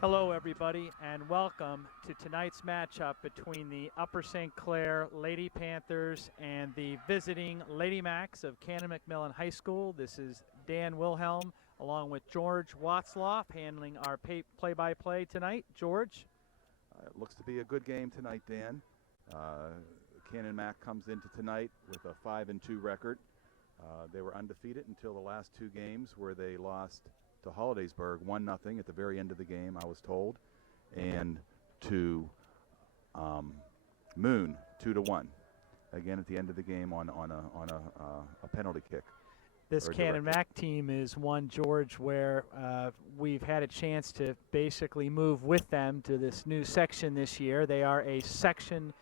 Hello, everybody, and welcome to tonight's matchup between the Upper St. Clair Lady Panthers and the visiting Lady Macs of Canon-McMillan High School. This is Dan Wilhelm, along with George Watzlaff, handling our play-by-play tonight. George? It looks to be a good game tonight, Dan. Canon Mac comes into tonight with a 5-2 record. They were undefeated until the last two games, where they lost to Hollidaysburg 1-0 at the very end of the game, I was told, and to Moon 2-1 again at the end of the game on a penalty kick. This Canon Mac team is one, George, where we've had a chance to basically move with them to this new section this year. They are a section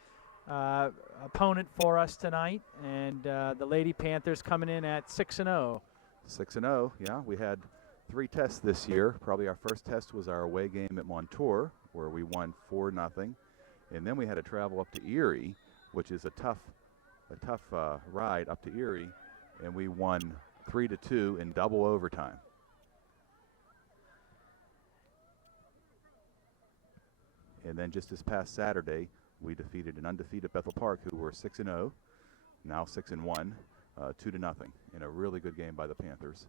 opponent for us tonight, and the Lady Panthers coming in at 6-0. 6-0, yeah. We had 3 tests this year. Probably our first test was our away game at Montour, where we won 4-0, and then we had to travel up to Erie, which is a tough ride up to Erie, and we won 3-2 in double overtime. And then just this past Saturday, we defeated an undefeated Bethel Park, who were 6-0, now 6-1, 2-0 in a really good game by the Panthers.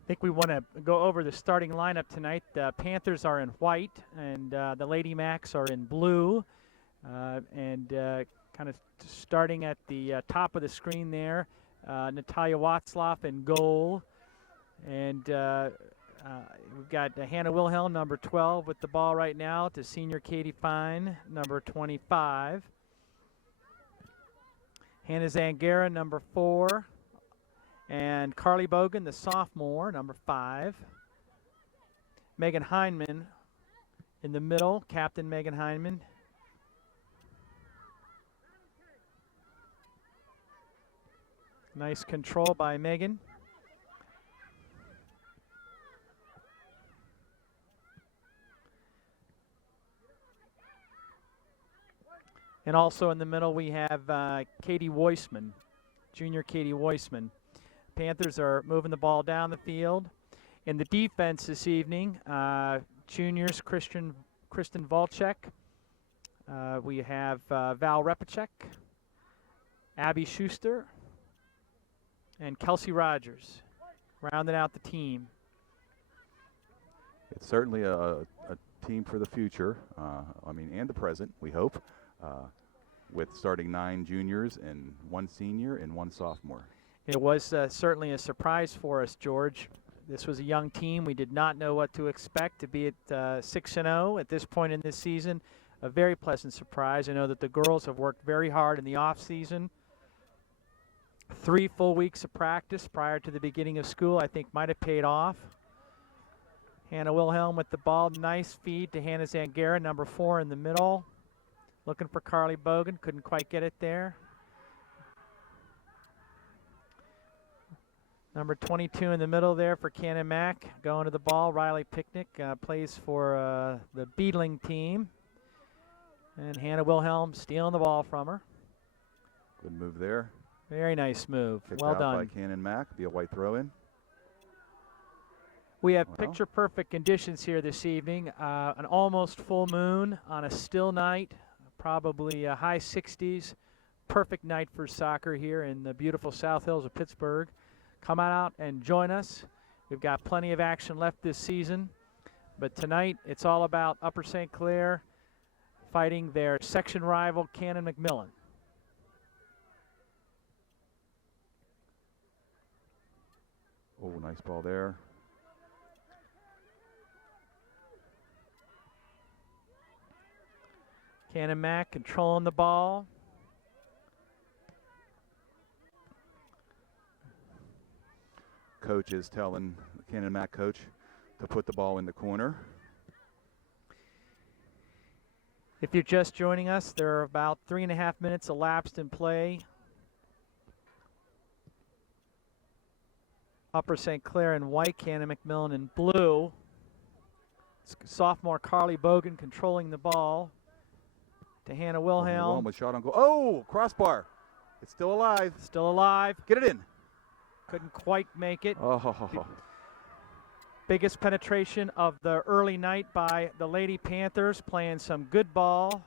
I think we want to go over the starting lineup tonight. The Panthers are in white, and the Lady Macs are in blue. And kind of starting at the top of the screen there, Natalia Watzlaff in goal. And we've got Hannah Wilhelm, number 12, with the ball right now, to senior Katie Fine, number 25. Hannah Zangara, number 4. And Carly Bogan, the sophomore, number 5. Megan Heineman in the middle, Captain Megan Heineman. Nice control by Megan. And also in the middle we have Katie Weissman, junior Katie Weissman. Panthers are moving the ball down the field. In the defense this evening, juniors, Kristen Volchek. We have Val Repacek, Abby Schuster, and Kelsey Rogers, rounding out the team. It's certainly a team for the future, and the present, we hope, with starting 9 juniors and 1 senior and 1 sophomore. It was certainly a surprise for us, George. This was a young team. We did not know what to expect. To be at 6-0 at this point in this season, a very pleasant surprise. I know that the girls have worked very hard in the off season. 3 full weeks of practice prior to the beginning of school, I think, might have paid off. Hannah Wilhelm with the ball. Nice feed to Hannah Zangara, number 4 in the middle. Looking for Carly Bogan. Couldn't quite get it there. Number 22 in the middle there for Canon Mac. Going to the ball. Riley Picnic plays for the Beadling team. And Hannah Wilhelm stealing the ball from her. Good move there. Very nice move. Kicked well out done. by Canon Mac. Be a white throw in. We have picture-perfect conditions here this evening. An almost full moon on a still night, probably high 60s. Perfect night for soccer here in the beautiful South Hills of Pittsburgh. Come out and join us. We've got plenty of action left this season. But tonight, it's all about Upper St. Clair fighting their section rival, Canon-McMillan. Oh, nice ball there. Canon Mac controlling the ball. Coach is telling the Canon Mac coach to put the ball in the corner. If you're just joining us, there are about 3.5 minutes elapsed in play. Upper St. Clair in white, Canon-McMillan in blue. Sophomore Carly Bogan controlling the ball to Hannah Wilhelm. With shot on goal. Oh, crossbar. It's still alive. Still alive. Get it in. Couldn't quite make it. Oh. Biggest penetration of the early night by the Lady Panthers, playing some good ball.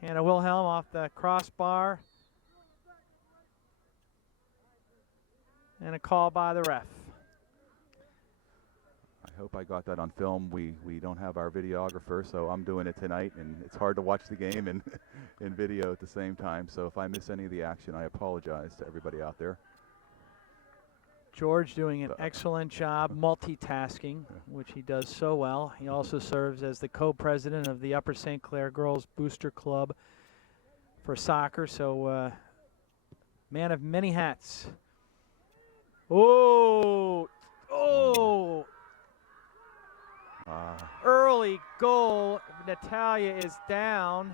Hannah Wilhelm off the crossbar. And a call by the ref. I hope I got that on film. We don't have our videographer, so I'm doing it tonight, and it's hard to watch the game and in video at the same time. So if I miss any of the action, I apologize to everybody out there. George doing an excellent job multitasking, which he does so well. He also serves as the co-president of the Upper St. Clair Girls Booster Club for soccer, so man of many hats. Oh! Early goal. Natalia is down.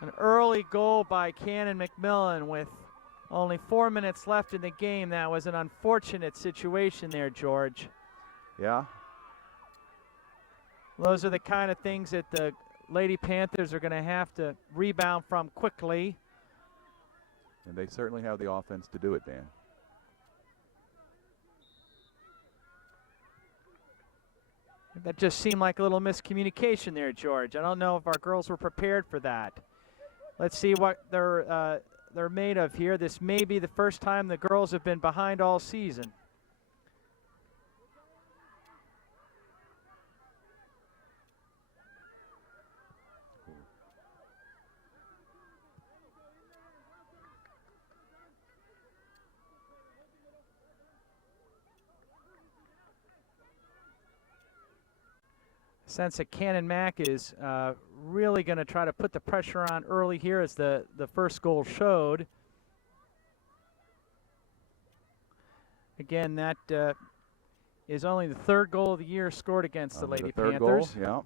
An early goal by Canon-McMillan with only 4 minutes left in the game. That was an unfortunate situation there, George. Yeah. Those are the kind of things that the Lady Panthers are going to have to rebound from quickly. And they certainly have the offense to do it, Dan. That just seemed like a little miscommunication there, George. I don't know if our girls were prepared for that. Let's see what they're made of here. This may be the first time the girls have been behind all season. Sense that Canon-Mac is really going to try to put the pressure on early here, as the first goal showed. Again, that is only the third goal of the year scored against the Lady Panthers. Goal, yeah.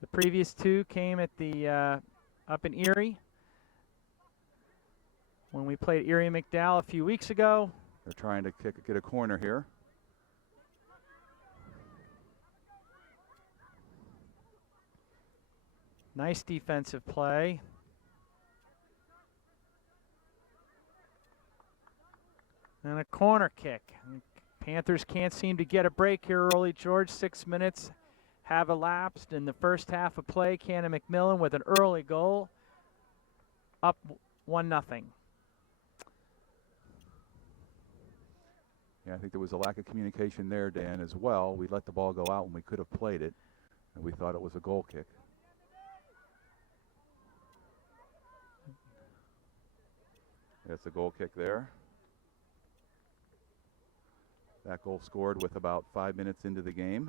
The previous two came at the up in Erie when we played Erie McDowell a few weeks ago. They're trying to get a corner here. Nice defensive play. And a corner kick. Panthers can't seem to get a break here early, George. 6 minutes have elapsed in the first half of play. Canon-McMillan with an early goal. Up 1-0. Yeah, I think there was a lack of communication there, Dan, as well. We let the ball go out when we could have played it, and we thought it was a goal kick. That's a goal kick there. That goal scored with about 5 minutes into the game.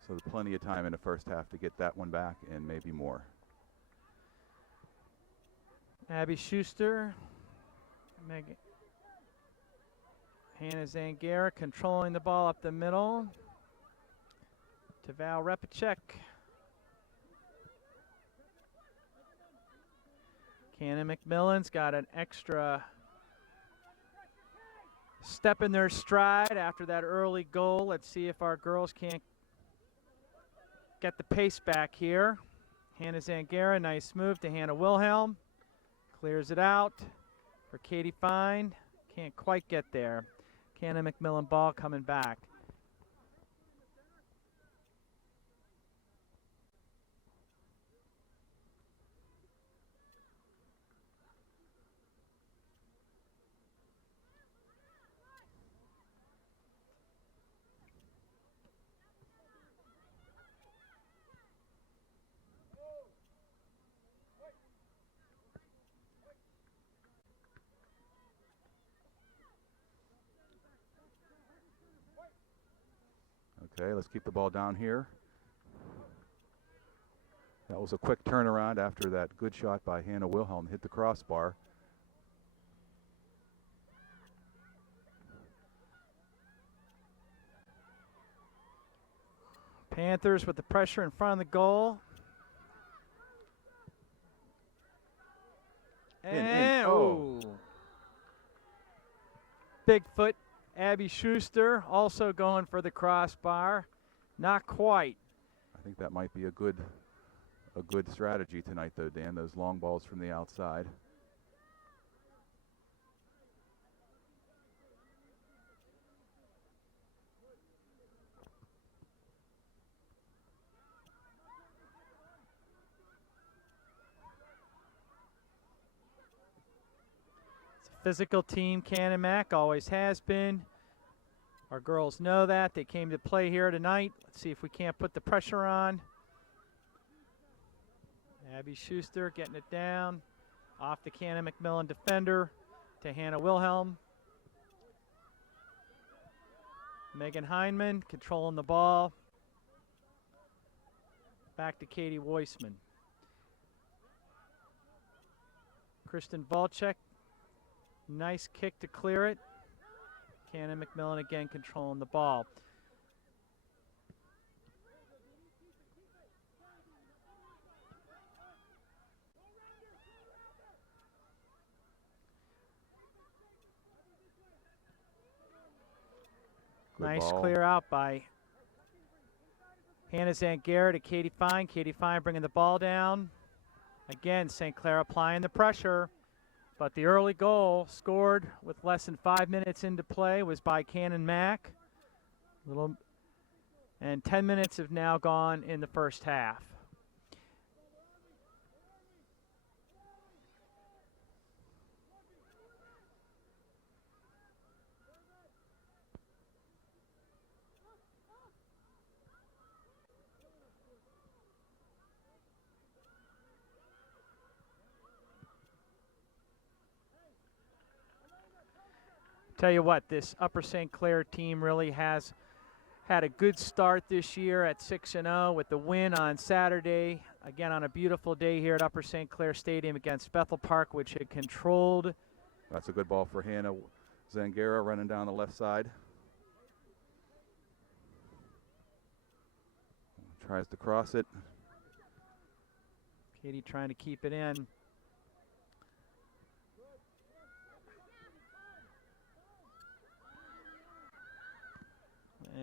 So there's plenty of time in the first half to get that one back and maybe more. Abby Schuster. Hannah Zangara controlling the ball up the middle to Val Repacek. Canon-McMillan's got an extra step in their stride after that early goal. Let's see if our girls can't get the pace back here. Hannah Zangara, nice move to Hannah Wilhelm. Clears it out for Katie Fine. Can't quite get there. Canon-McMillan ball coming back. Okay, let's keep the ball down here. That was a quick turnaround after that good shot by Hannah Wilhelm hit the crossbar. Panthers with the pressure in front of the goal. And big foot. Abby Schuster also going for the crossbar. Not quite. I think that might be a good strategy tonight, though, Dan, those long balls from the outside. Physical team, Canon-Mac, always has been. Our girls know that. They came to play here tonight. Let's see if we can't put the pressure on. Abby Schuster getting it down. Off the Canon-McMillan defender to Hannah Wilhelm. Megan Heinman controlling the ball. Back to Katie Weissman. Kristen Volchek. Nice kick to clear it. Canon-McMillan again controlling the ball. Nice clear out by Hannah Zangara to Katie Fine. Katie Fine bringing the ball down. Again, St. Clair applying the pressure. But the early goal scored with less than 5 minutes into play was by Canon-Mac. And 10 minutes have now gone in the first half. Tell you what, this Upper St. Clair team really has had a good start this year at 6-0 with the win on Saturday. Again, on a beautiful day here at Upper St. Clair Stadium against Bethel Park, which had controlled. That's a good ball for Hannah Zangara running down the left side. Tries to cross it. Katie trying to keep it in.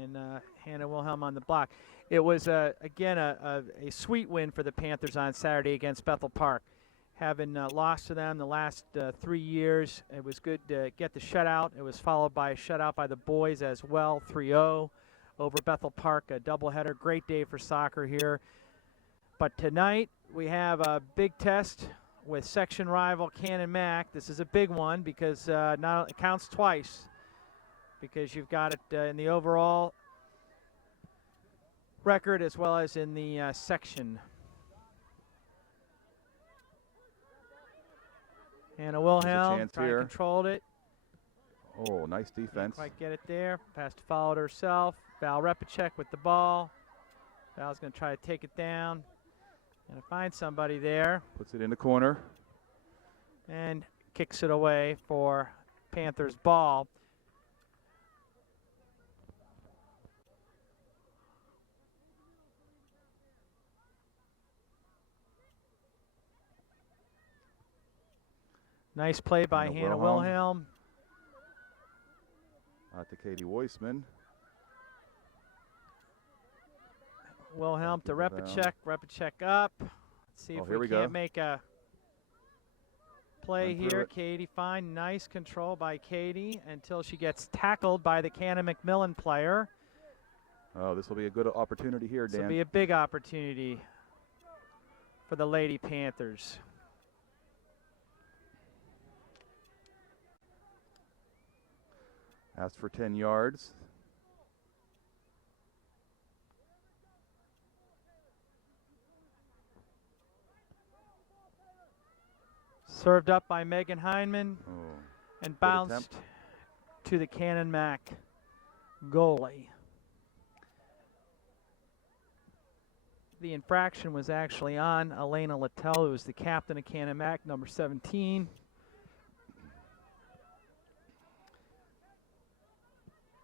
And Hannah Wilhelm on the block. It was, again, a sweet win for the Panthers on Saturday against Bethel Park. Having lost to them the last 3 years, it was good to get the shutout. It was followed by a shutout by the boys as well, 3-0 over Bethel Park, a doubleheader. Great day for soccer here. But tonight we have a big test with section rival Canon-Mac. This is a big one because now it counts twice, because you've got it in the overall record as well as in the section. Hannah Wilhelm controlled it. Oh, nice defense. Didn't quite get it there. Pass to followed herself. Val Repacek with the ball. Val's going to try to take it down. Going to find somebody there. Puts it in the corner. And kicks it away for Panthers ball. Nice play by Hannah Wilhelm. To Katie Weissman. Wilhelm to Repacek. Repacek up. Let's see if we can't make a play here. Katie Fine. Nice control by Katie until she gets tackled by the Canon-McMillan player. Oh, this will be a good opportunity here, Dan. This will be a big opportunity for the Lady Panthers. Asked for 10 yards. Served up by Megan Heinman and bounced attempt to the Canon-Mac goalie. The infraction was actually on Elena Littell, who was the captain of Canon-Mac, number 17.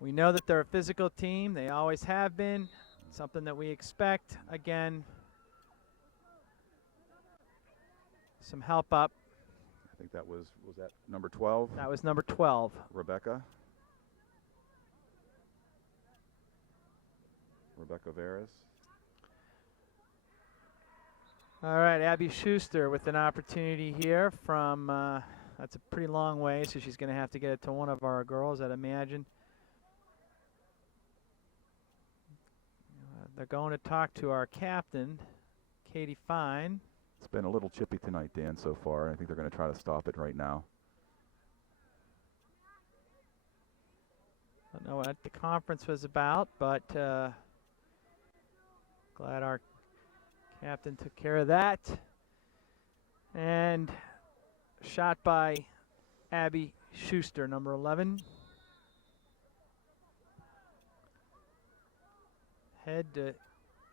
We know that they're a physical team. They always have been. Something that we expect. Again, some help up. I think that was that number 12? That was number 12. Rebecca Veras. All right, Abby Schuster with an opportunity here from, that's a pretty long way, so she's going to have to get it to one of our girls, I'd imagine. They're going to talk to our captain, Katie Fine. It's been a little chippy tonight, Dan, so far. I think they're going to try to stop it right now. Don't know what the conference was about, but glad our captain took care of that. And shot by Abby Schuster, number 11. Head to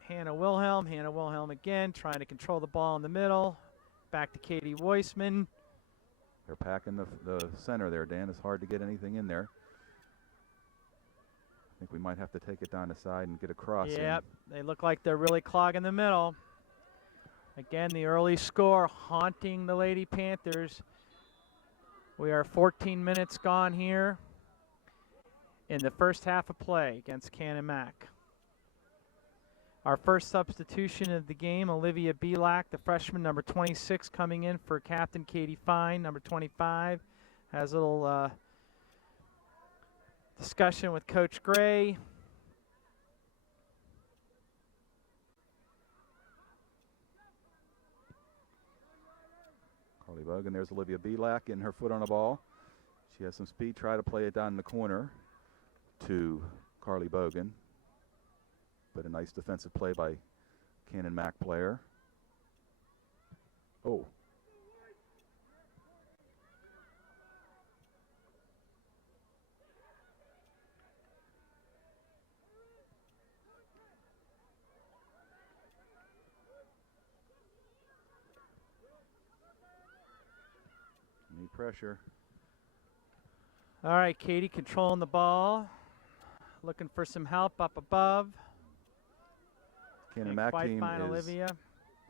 Hannah Wilhelm. Hannah Wilhelm again, trying to control the ball in the middle. Back to Katie Weissman. They're packing the center there, Dan. It's hard to get anything in there. I think we might have to take it down the side and get a cross in. Yep, they look like they're really clogging the middle. Again, the early score haunting the Lady Panthers. We are 14 minutes gone here in the first half of play against Canon-Mac. Our first substitution of the game, Olivia Belak, the freshman, number 26, coming in for Captain Katie Fine, number 25. Has a little discussion with Coach Gray. Carly Bogan, there's Olivia Belak getting her foot on the ball. She has some speed, try to play it down in the corner to Carly Bogan. But a nice defensive play by Canon-Mac player. Oh. Need pressure. All right, Katie controlling the ball. Looking for some help up above. Canon-Mac team is Olivia.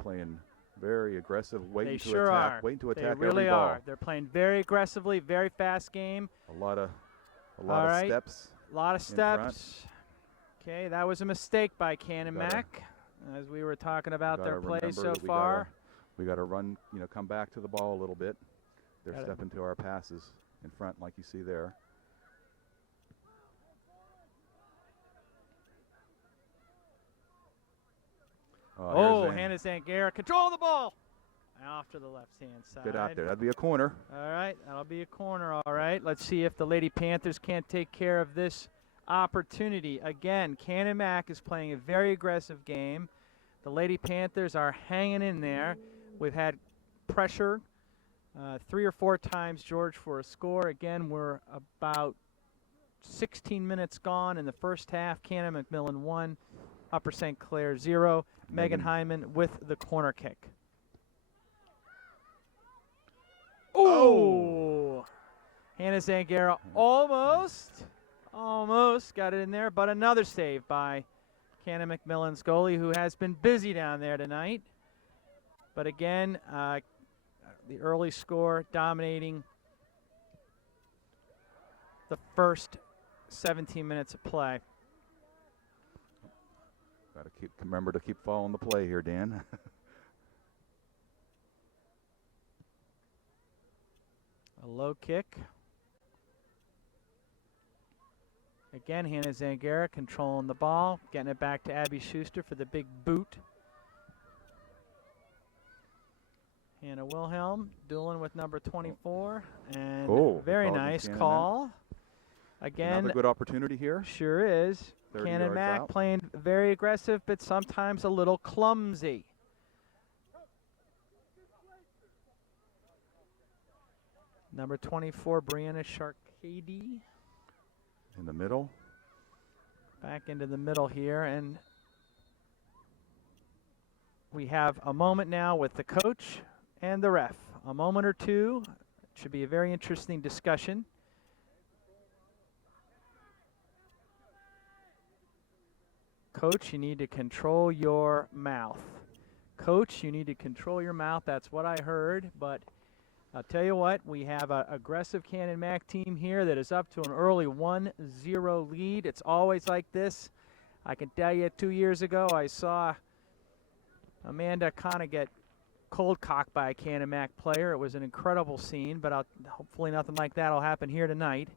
playing very aggressive, waiting to sure attack, are. waiting to attack They really every ball. are. They're playing very aggressively, very fast game. A lot of right. steps. A lot of in front. steps. Okay, that was a mistake by Canon-Mac, as we were talking about their play so far. We got to run, come back to the ball a little bit. They're Gotta- stepping to our passes in front, like you see there. Oh, Hannah Zangara, control the ball. Off to the left-hand side. Good out there. That'd be a corner. All right, that'll be a corner, all right. Let's see if the Lady Panthers can't take care of this opportunity. Again, Canon-Mac is playing a very aggressive game. The Lady Panthers are hanging in there. We've had pressure 3 or 4 times, George, for a score. Again, we're about 16 minutes gone in the first half. Canon-McMillan 1, Upper St. Clair 0. Megan Hyman with the corner kick. Oh! Hannah Zangara almost got it in there, but another save by Canon-McMillan's goalie, who has been busy down there tonight. But again, the early score dominating the first 17 minutes of play. Got to remember to keep following the play here, Dan. A low kick. Again, Hannah Zangara controlling the ball, getting it back to Abby Schuster for the big boot. Hannah Wilhelm dueling with number 24, and very nice call. Again, another good opportunity here. Sure is. 30 Canon-Mac yards out. playing very aggressive, but sometimes a little clumsy. Number 24, Brianna Sharkady. In the middle. Back into the middle here, and we have a moment now with the coach and the ref. A moment or two. It should be a very interesting discussion. Coach, you need to control your mouth. Coach, you need to control your mouth. That's what I heard, but I'll tell you what, we have an aggressive Canon-Mac team here that is up to an early 1-0 lead. It's always like this. I can tell you 2 years ago I saw Amanda kind of get cold cocked by a Canon-Mac player. It was an incredible scene, but hopefully nothing like that will happen here tonight.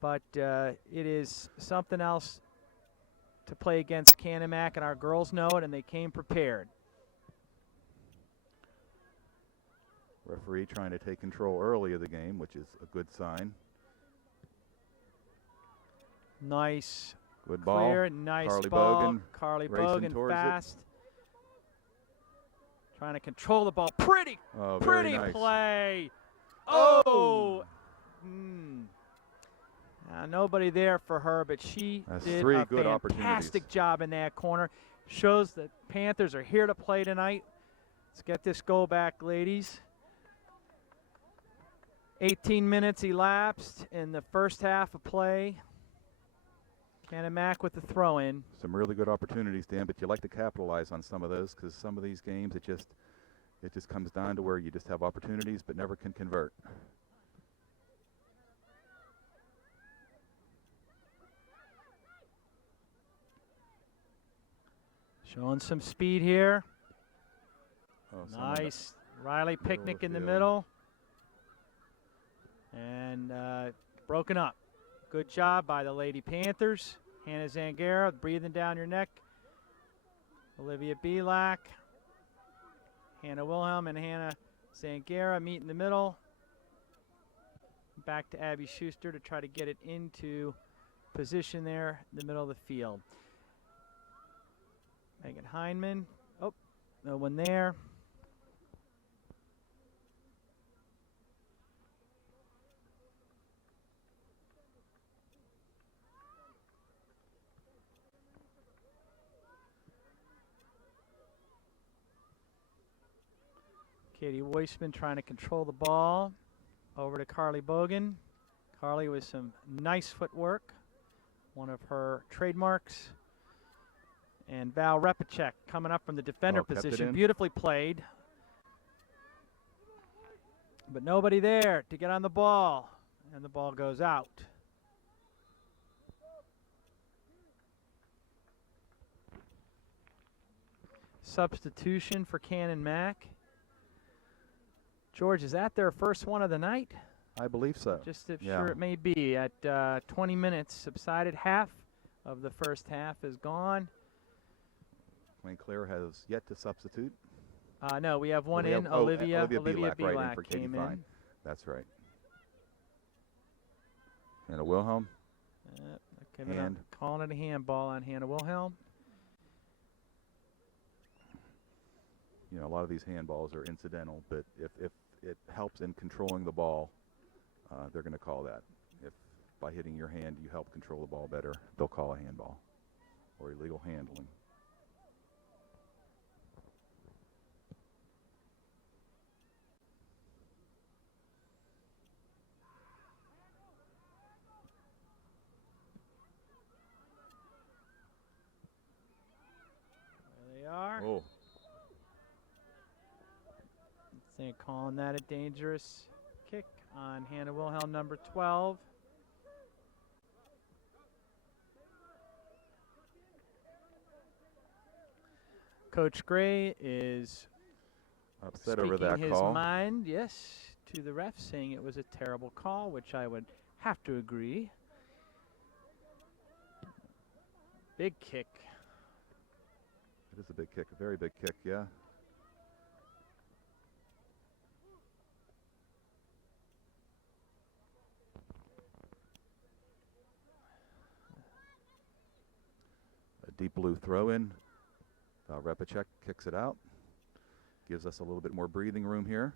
But it is something else to play against Canon-Mac, and our girls know it, and they came prepared. Referee trying to take control early of the game, which is a good sign. Nice. Good ball. Clear, nice Carly ball. Bogan Carly racing Bogan towards it. fast. Trying to control the ball. Pretty Very nice. play. Oh! Nobody there for her, but she That's did three a good fantastic job in that corner. Shows that Panthers are here to play tonight. Let's get this goal back, ladies. 18 minutes elapsed in the first half of play. Canon-Mac with the throw-in. Some really good opportunities, Dan, but you like to capitalize on some of those because some of these games, it just comes down to where you just have opportunities but never can convert. Showing some speed here. Oh, Nice. Riley Picnic in the field. middle. And broken up. Good job by the Lady Panthers. Hannah Zangara breathing down your neck. Olivia Belak. Hannah Wilhelm and Hannah Zangara meet in the middle. Back to Abby Schuster to try to get it into position there in the middle of the field. Megan Heinman. Oh, no one there. Katie Weissman trying to control the ball. Over to Carly Bogan. Carly with some nice footwork. One of her trademarks. And Val Repacek coming up from the defender position. Beautifully played. But nobody there to get on the ball. And the ball goes out. Substitution for Canon-Mac. George, is that their first one of the night? I believe so. Just sure it may be. At 20 minutes subsided. Half of the first half is gone. Wayne Clare has yet to substitute. No, we have one in. Olivia Belak came in. That's right. Hannah Wilhelm. Calling it a handball on Hannah Wilhelm. You know, a lot of these handballs are incidental, but if it helps in controlling the ball, they're going to call that. If by hitting your hand you help control the ball better, they'll call a handball or illegal handling. There they are. Oh. They're calling that a dangerous kick on Hannah Wilhelm, number 12. Coach Gray is upset over that speaking call. His mind, yes, to the ref, saying it was a terrible call, which I would have to agree. Big kick. It is a big kick, a very big kick, yeah. Deep blue throw in. Repacek kicks it out. Gives us a little bit more breathing room here.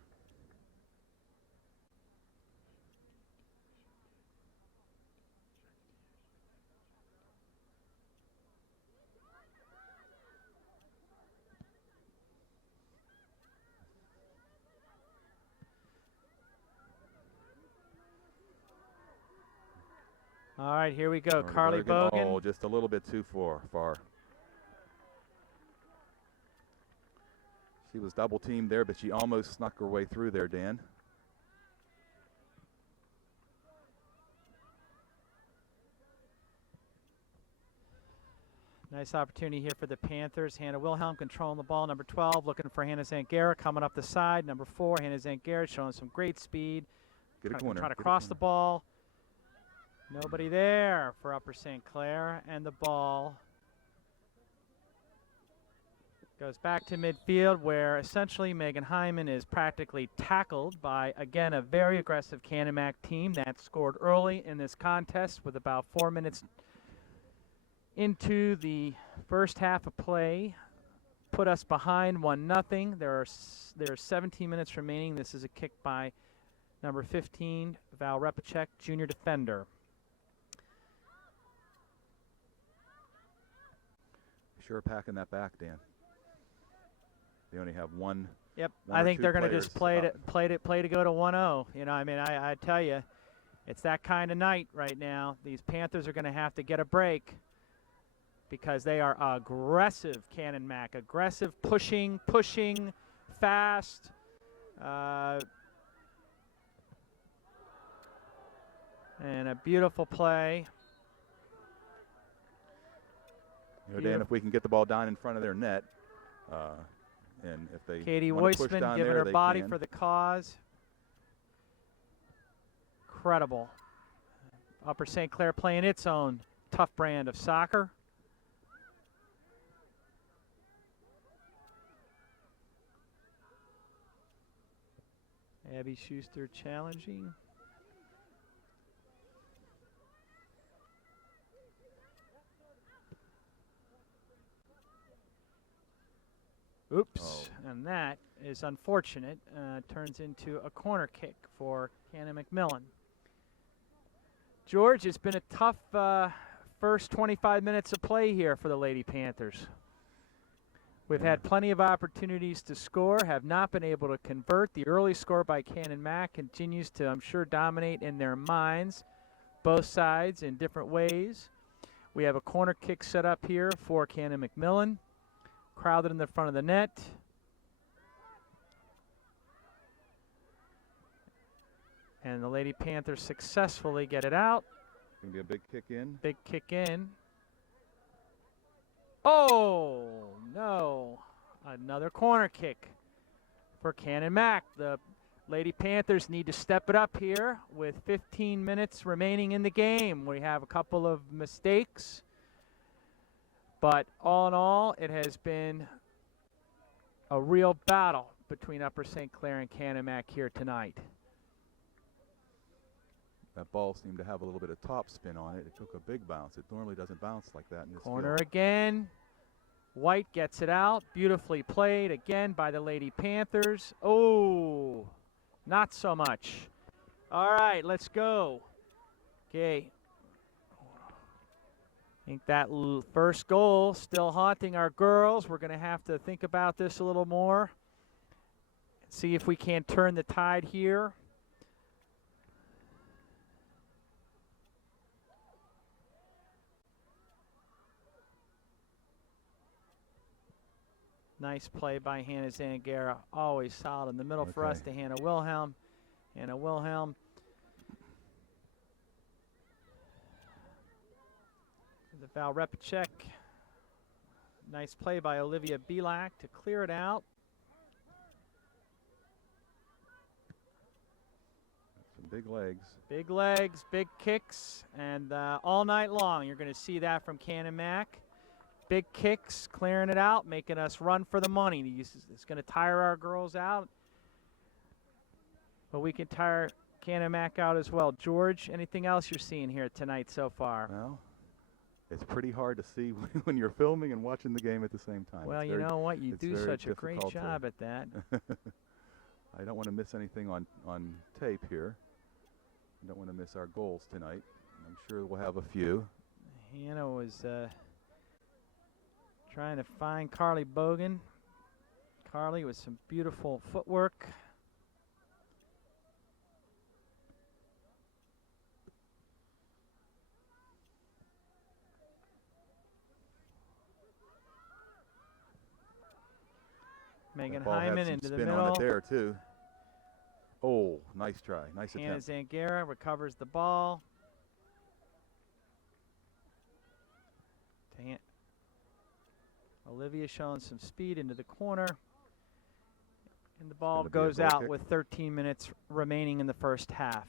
All right, here we go. Carly Bogan. Oh, just a little bit too far. She was double teamed there, but she almost snuck her way through there, Dan. Nice opportunity here for the Panthers. Hannah Wilhelm controlling the ball. Number 12 looking for Hannah Zangara coming up the side. Number 4, Hannah Zangara showing some great speed. Get a corner. Trying to cross the ball. Nobody there for Upper St. Clair, and the ball goes back to midfield where essentially Megan Hyman is practically tackled by, again, a very aggressive Canon-Mac team that scored early in this contest with about 4 minutes into the first half of play, put us behind 1-0. There are 17 minutes remaining. This is a kick by number 15, Val Repacek, junior defender. Sure packing that back, Dan. They only have one. Yep, one I or think two they're going to players just play up. to go to 1-0. You know, I mean, I tell you, it's that kind of night right now. These Panthers are going to have to get a break because they are aggressive, Canon-Mac. Aggressive, pushing, fast. And a beautiful play. You know, Dan, if we can get the ball down in front of their net, and if they Katie want to push Weissman down giving there, her they body can. for the cause. Incredible. Upper St. Clair playing its own tough brand of soccer. Abby Schuster challenging. Oops, and that is unfortunate. Turns into a corner kick for Canon-McMillan. George, it's been a tough first 25 minutes of play here for the Lady Panthers. We've had plenty of opportunities to score, have not been able to convert. The early score by Canon-Mac continues to, I'm sure, dominate in their minds, both sides in different ways. We have a corner kick set up here for Canon-McMillan. Crowded in the front of the net. And the Lady Panthers successfully get it out. Going to be a big kick in. Big kick in. Oh, no. Another corner kick for Canon-Mac. The Lady Panthers need to step it up here with 15 minutes remaining in the game. We have a couple of mistakes. But all in all, it has been a real battle between Upper St. Clair and Canon-Mac here tonight. That ball seemed to have a little bit of top spin on it. It took a big bounce. It normally doesn't bounce like that in this Corner field. again. White gets it out. Beautifully played again by the Lady Panthers. Oh, not so much. All right, let's go. Okay. I think that first goal still haunting our girls. We're going to have to think about this a little more. See if we can turn the tide here. Nice play by Hannah Zangara. Always solid in the middle for us to Hannah Wilhelm. Hannah Wilhelm. The Val Repacek. Nice play by Olivia Belak to clear it out. Some big legs. Big legs, big kicks, and all night long you're going to see that from Canon-Mac. Big kicks, clearing it out, making us run for the money. It's going to tire our girls out, but we can tire Canon-Mac out as well. George, anything else you're seeing here tonight so far? Well, it's pretty hard to see when you're filming and watching the game at the same time. Well, you know what? You do such a great job at that. I don't want to miss anything on tape here. I don't want to miss our goals tonight. I'm sure we'll have a few. Hannah was trying to find Carly Bogan. Carly with some beautiful footwork. Megan Hyman into the middle. On it there too. Oh, nice try. Nice Hannah attempt. Zangara recovers the ball. Olivia showing some speed into the corner. And the ball goes out with 13 minutes remaining in the first half.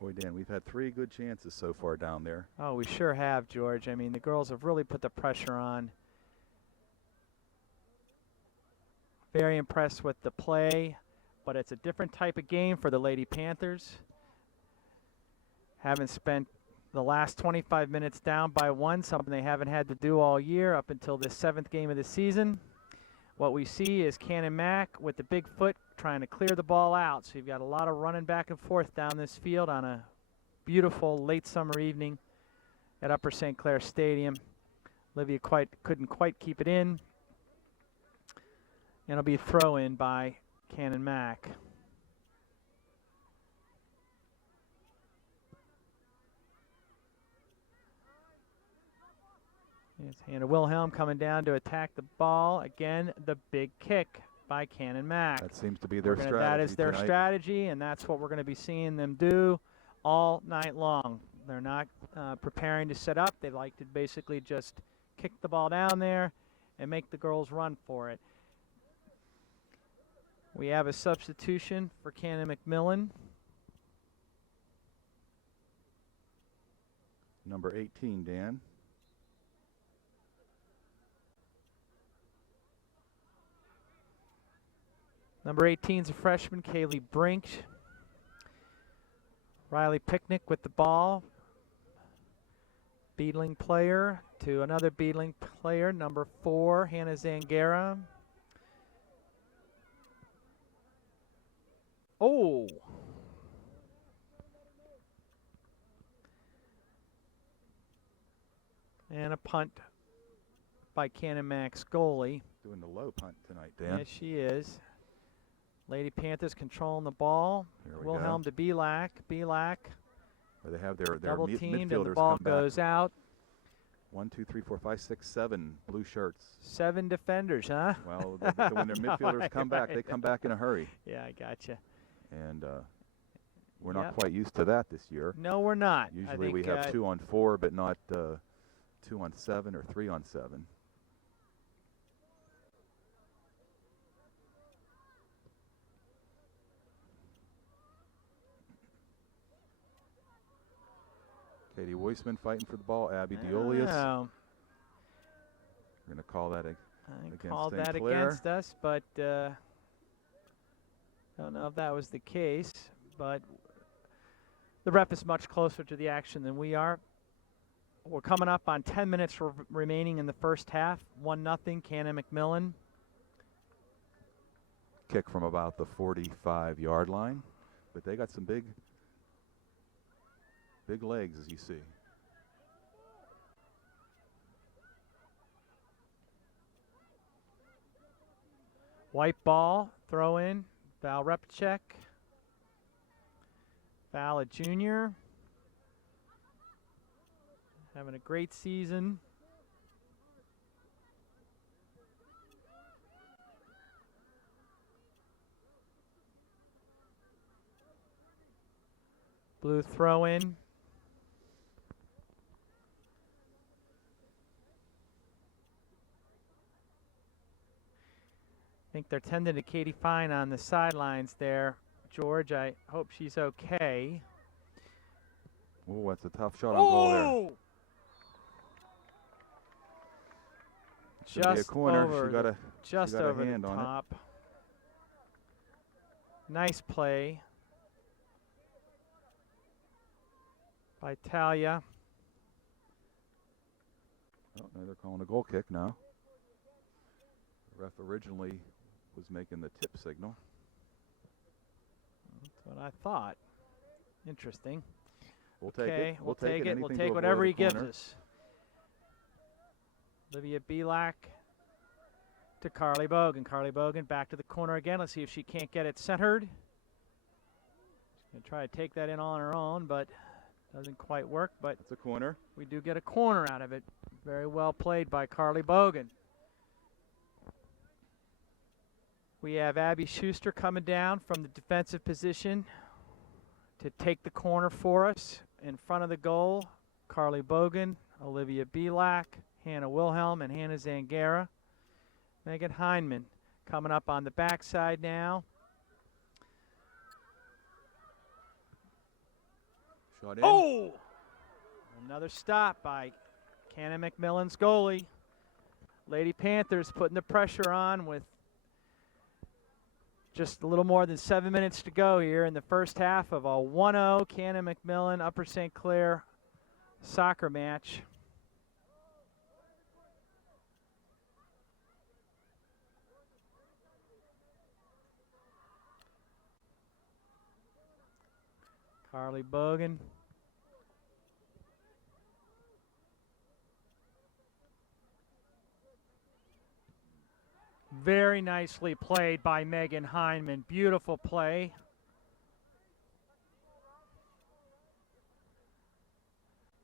Boy, Dan, we've had 3 good chances so far down there. Oh, we sure have, George. I mean, the girls have really put the pressure on. Very impressed with the play, but it's a different type of game for the Lady Panthers. Haven't spent the last 25 minutes down by 1, something they haven't had to do all year up until this 7th game of the season. What we see is Canon-Mac with the big foot trying to clear the ball out. So you've got a lot of running back and forth down this field on a beautiful late summer evening at Upper St. Clair Stadium. Olivia couldn't quite keep it in. And it'll be a throw in by Canon-Mac. It's Hannah Wilhelm coming down to attack the ball. Again, the big kick by Canon-Mac. That seems to be their strategy. That is their tonight. strategy, and that's what we're going to be seeing them do all night long. They're not preparing to set up. They like to basically just kick the ball down there and make the girls run for it. We have a substitution for Canon-McMillan. Number 18, Dan. Number 18 is a freshman, Kaylee Brink. Riley Picnic with the ball. Beadling player to another Beadling player, number 4, Hannah Zangara. Oh! And a punt by Canon-Mac's goalie. Doing the low punt tonight, Dan. Yes, she is. Lady Panthers controlling the ball. Wilhelm to Belak. Belak. They have their double teamed and the midfielders ball come goes back. out. 1, 2, 3, 4, 5, 6, 7 blue shirts. 7 defenders, huh? Well, when their midfielders come back, they come back in a hurry. Yeah, I gotcha. And we're not quite used to that this year. No, we're not. Usually we have 2 on 4, but not 2 on 7 or 3 on 7. Katie Weissman fighting for the ball. Abby Diolius. Oh. We're going to call that called that against us, but don't know if that was the case. But the ref is much closer to the action than we are. We're coming up on 10 minutes remaining in the first half. 1-0, Canon-McMillan. Kick from about the 45-yard line, but they got some big legs, as you see. White ball, throw in, Val Repchek. Val, a junior. Having a great season. Blue throw in. I think they're tending to Katie Fine on the sidelines there. George, I hope she's okay. Oh, that's a tough shot on goal there. Should be a corner. Just over a hand the on top. Nice play by Talia. Oh, now they're calling a goal kick now. The ref originally was making the tip signal. That's what I thought. Interesting. We'll take it. We'll take it. We'll Anything take to whatever avoid he a gives corner. us. Olivia Belak to Carly Bogan. Carly Bogan back to the corner again. Let's see if she can't get it centered. She's going to try to take that in on her own, but doesn't quite work. But it's a corner. We do get a corner out of it. Very well played by Carly Bogan. We have Abby Schuster coming down from the defensive position to take the corner for us. In front of the goal, Carly Bogan, Olivia Belak, Hannah Wilhelm, and Hannah Zangara. Megan Heinman coming up on the backside now. Shot in. Oh! Another stop by Canon-McMillan's goalie. Lady Panthers putting the pressure on with just a little more than 7 minutes to go here in the first half of a 1-0 Canon-McMillan Upper St. Clair soccer match. Carly Bogan. Very nicely played by Megan Heineman. Beautiful play.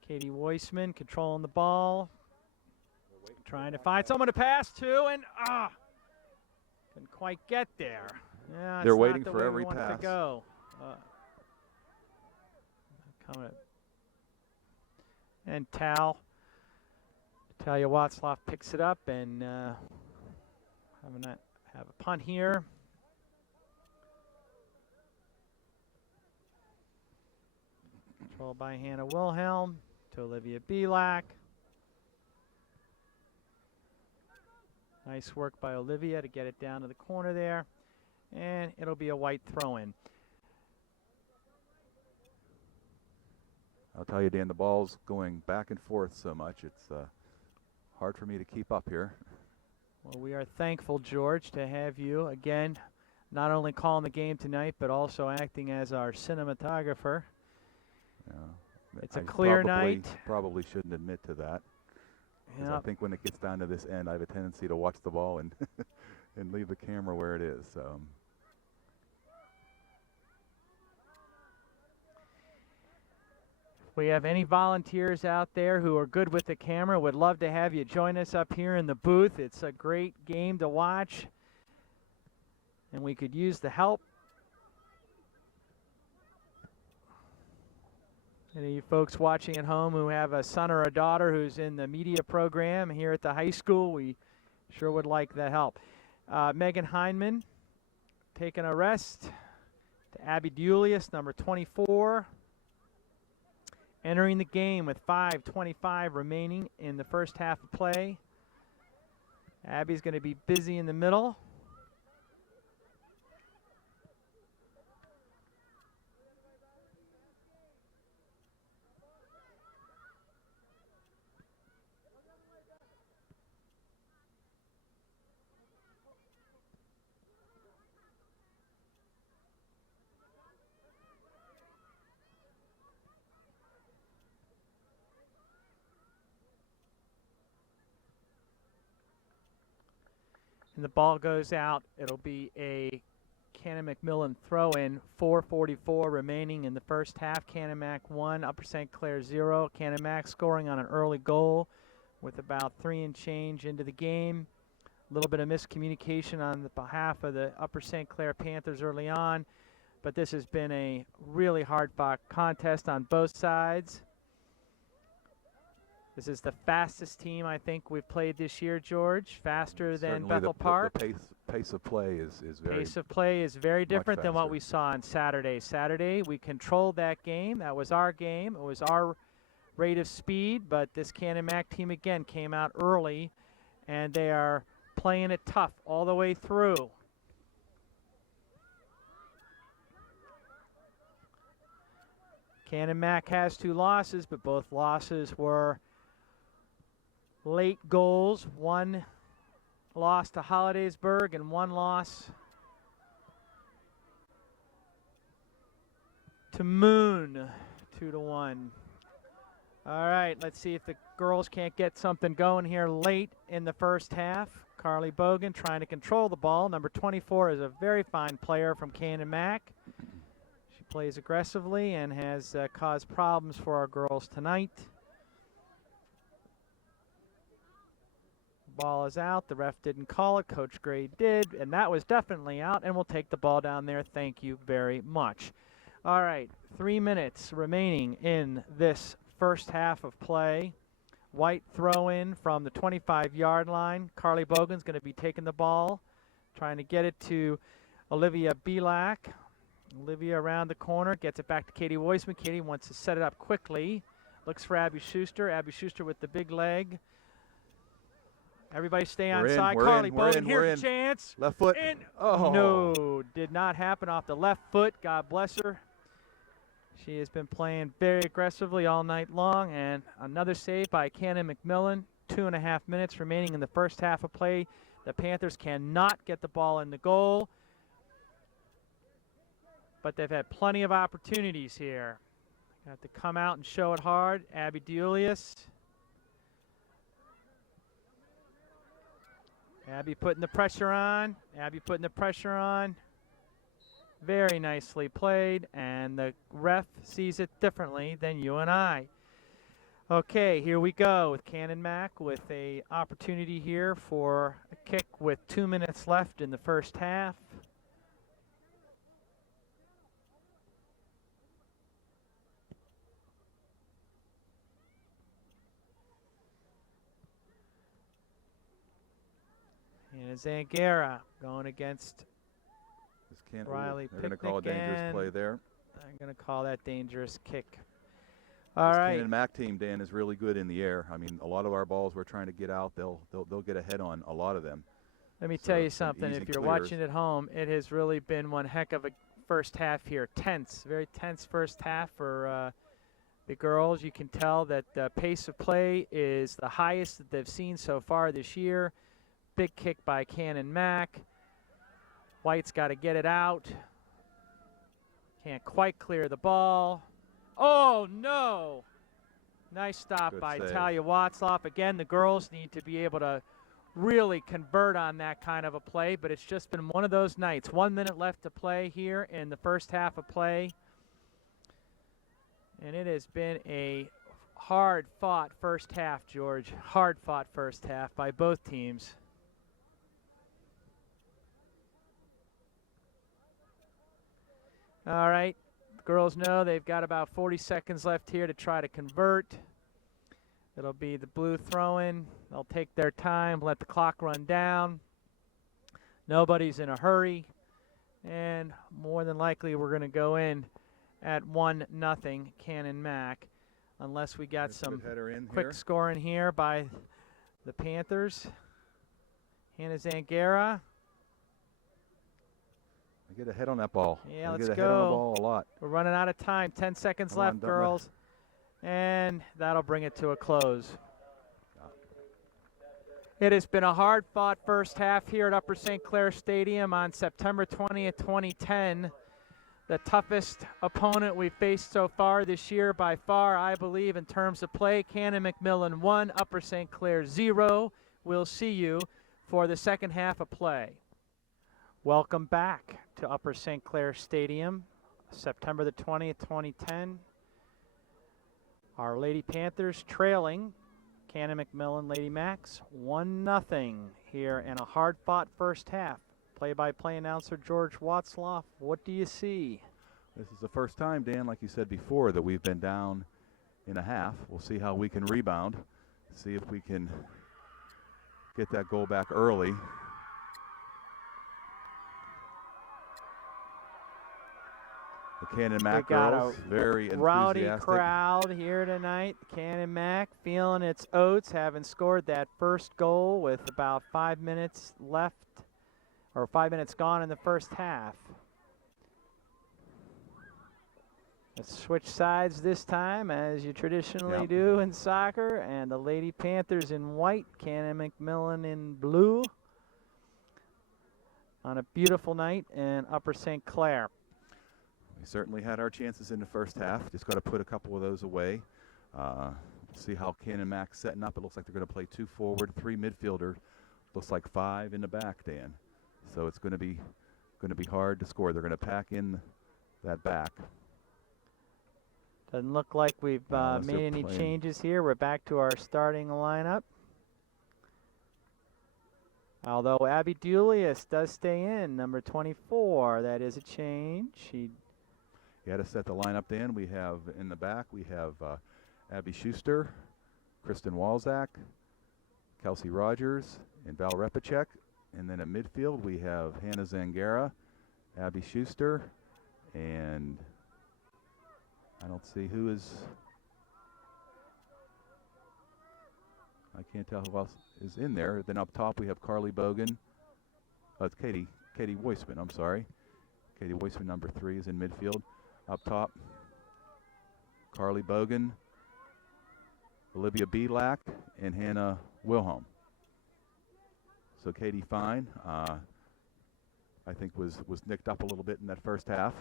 Katie Weissman controlling the ball. Trying to find someone to pass to, and couldn't quite get there. Yeah, they're it's waiting not the for way every we want it pass. to go. And Talia Watzlaw picks it up and have a punt here. Controlled by Hannah Wilhelm to Olivia Belak. Nice work by Olivia to get it down to the corner there. And it'll be a white throw-in. I'll tell you, Dan, the ball's going back and forth so much, it's hard for me to keep up here. Well, we are thankful, George, to have you again, not only calling the game tonight, but also acting as our cinematographer. Yeah, It's a clear night. Probably shouldn't admit to that. Yep. I think when it gets down to this end, I have a tendency to watch the ball and and leave the camera where it is. So. If we have any volunteers out there who are good with the camera, would love to have you join us up here in the booth. It's a great game to watch, and we could use the help. Any of you folks watching at home who have a son or a daughter who's in the media program here at the high school, we sure would like that help. Megan Heineman taking a rest to Abby Dulius, number 24. Entering the game with 5:25 remaining in the first half of play. Abby's going to be busy in the middle. And the ball goes out. It'll be a Canon-McMillan throw-in. 4:44 remaining in the first half. Canon-Mac 1, Upper St. Clair 0. Canon-Mac scoring on an early goal with about 3 and change into the game. A little bit of miscommunication on the behalf of the Upper St. Clair Panthers early on, but this has been a really hard-fought contest on both sides. This is the fastest team I think we've played this year, George. Faster than Bethel Park. The pace of play is very. Pace of play is very different than what we saw on Saturday. Saturday, we controlled that game. That was our game. It was our rate of speed, but this Canon-Mac team again came out early, and they are playing it tough all the way through. Canon-Mac has 2 losses, but both losses were late goals. 1 loss to Hollidaysburg and 1 loss to Moon, 2-1. All right, let's see if the girls can't get something going here late in the first half. Carly Bogan trying to control the ball. Number 24 is a very fine player from Canon-Mac. She plays aggressively and has caused problems for our girls tonight. Ball is out. The ref didn't call it. Coach Gray did, and that was definitely out, and we'll take the ball down there. Thank you very much. All right, 3 minutes remaining in this first half of play. White throw-in from the 25-yard line. Carly Bogan's going to be taking the ball, trying to get it to Olivia Belak. Olivia around the corner, gets it back to Katie Weissman. Katie wants to set it up quickly. Looks for Abby Schuster. Abby Schuster with the big leg. Everybody stay on side. Carly Bogan, here's a chance. Left foot. In. Oh. No, did not happen off the left foot. God bless her. She has been playing very aggressively all night long, and another save by Canon-McMillan. 2.5 minutes remaining in the first half of play. The Panthers cannot get the ball in the goal, but they've had plenty of opportunities here. Have to come out and show it hard. Abby Julius. Abby putting the pressure on. Abby putting the pressure on. Very nicely played, and the ref sees it differently than you and I. Okay, here we go with Canon-Mac with a opportunity here for a kick with 2 minutes left in the first half. And Zangara going against Riley. They're going to call a dangerous play there. I'm going to call that dangerous kick. All this right. Canon-Mac team, Dan, is really good in the air. I mean, a lot of our balls we're trying to get out. They'll get ahead on a lot of them. Let me tell you something. If you're watching at home, it has really been one heck of a first half here. Tense, very tense first half for the girls. You can tell that the pace of play is the highest that they've seen so far this year. Big kick by Canon-Mac. White's got to get it out. Can't quite clear the ball. Oh, no. Nice stop by Talia Watzlaff. Again, the girls need to be able to really convert on that kind of a play, but it's just been one of those nights. 1 minute left to play here in the first half of play. And it has been a hard-fought first half, George. Hard-fought first half by both teams. All right, the girls know they've got about 40 seconds left here to try to convert. It'll be the blue throw-in. They'll take their time, let the clock run down. Nobody's in a hurry. And more than likely we're going to go in at 1-0 Canon-Mac, unless we got some quick scoring here by the Panthers. Hannah Zangara. Get ahead on that ball. Yeah, let's get go. Ahead on the ball a lot. We're running out of time. 10 seconds left, girls. And that'll bring it to a close. It has been a hard-fought first half here at Upper St. Clair Stadium on September 20th, 2010. The toughest opponent we've faced so far this year by far, I believe, in terms of play. Canon-McMillan 1, Upper St. Clair 0. We'll see you for the second half of play. Welcome back to Upper St. Clair Stadium, September the 20th, 2010. Our Lady Panthers trailing Canon-McMillan Lady Macs 1-0 here in a hard-fought first half. Play-by-play announcer George Watzlaff, what do you see? This is the first time, Dan, like you said before, that we've been down in a half. We'll see how we can rebound, see if we can get that goal back early. The Canon-Mac girls, very enthusiastic. Rowdy crowd here tonight. Canon-Mac feeling its oats, having scored that first goal with about 5 minutes left, or 5 minutes gone in the first half. Let's switch sides this time, as you traditionally do in soccer, and the Lady Panthers in white, Canon-McMillan in blue, on a beautiful night in Upper St. Clair. We certainly had our chances in the first half. Just got to put a couple of those away. See how Canon-Mac's setting up. It looks like they're going to play 2 forward, 3 midfielder. Looks like 5 in the back, Dan. So it's going to be hard to score. They're going to pack in that back. Doesn't look like we've made any changes here. We're back to our starting lineup. Although Abby Julius does stay in, number 24. That is a change. You had to set the lineup, Dan. We have in the back, we have Abby Schuster, Kristen Walzak, Kelsey Rogers, and Val Repacek. And then at midfield, we have Hannah Zangara, Abby Schuster, and I don't see who is. I can't tell who else is in there. Then up top, we have Carly Bogan. It's Katie Weissman, I'm sorry. Katie Weissman, number 3, is in midfield. Up top, Carly Bogan, Olivia Belak, and Hannah Wilhelm. So Katie Fine, I think was nicked up a little bit in that first half.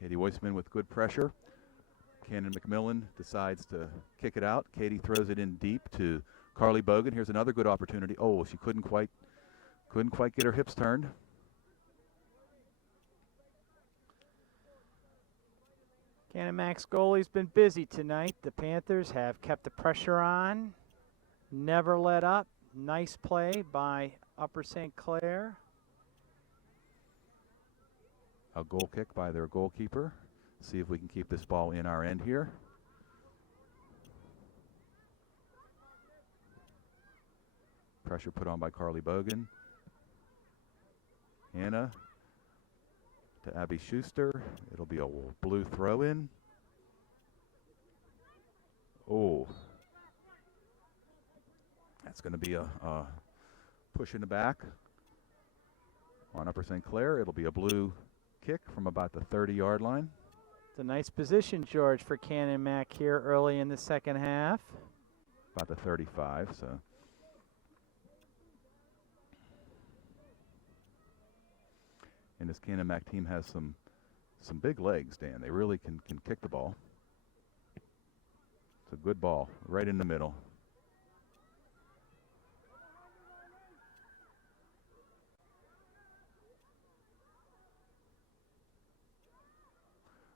Katie Weissman with good pressure. Canon-McMillan decides to kick it out. Katie throws it in deep to Carly Bogan. Here's another good opportunity. Oh, she couldn't quite get her hips turned. Canon-Mac's goalie's been busy tonight. The Panthers have kept the pressure on, never let up. Nice play by Upper St. Clair. A goal kick by their goalkeeper. See if we can keep this ball in our end here. Pressure put on by Carly Bogan. Hannah to Abby Schuster. It'll be a blue throw-in. Oh. That's going to be a push in the back on Upper St. Clair. It'll be a blue kick from about the 30-yard line. It's a nice position, George, for Canon-Mac here early in the second half. About the 35, so. And this Canon-Mac team has some big legs, Dan. They really can kick the ball. It's a good ball, right in the middle.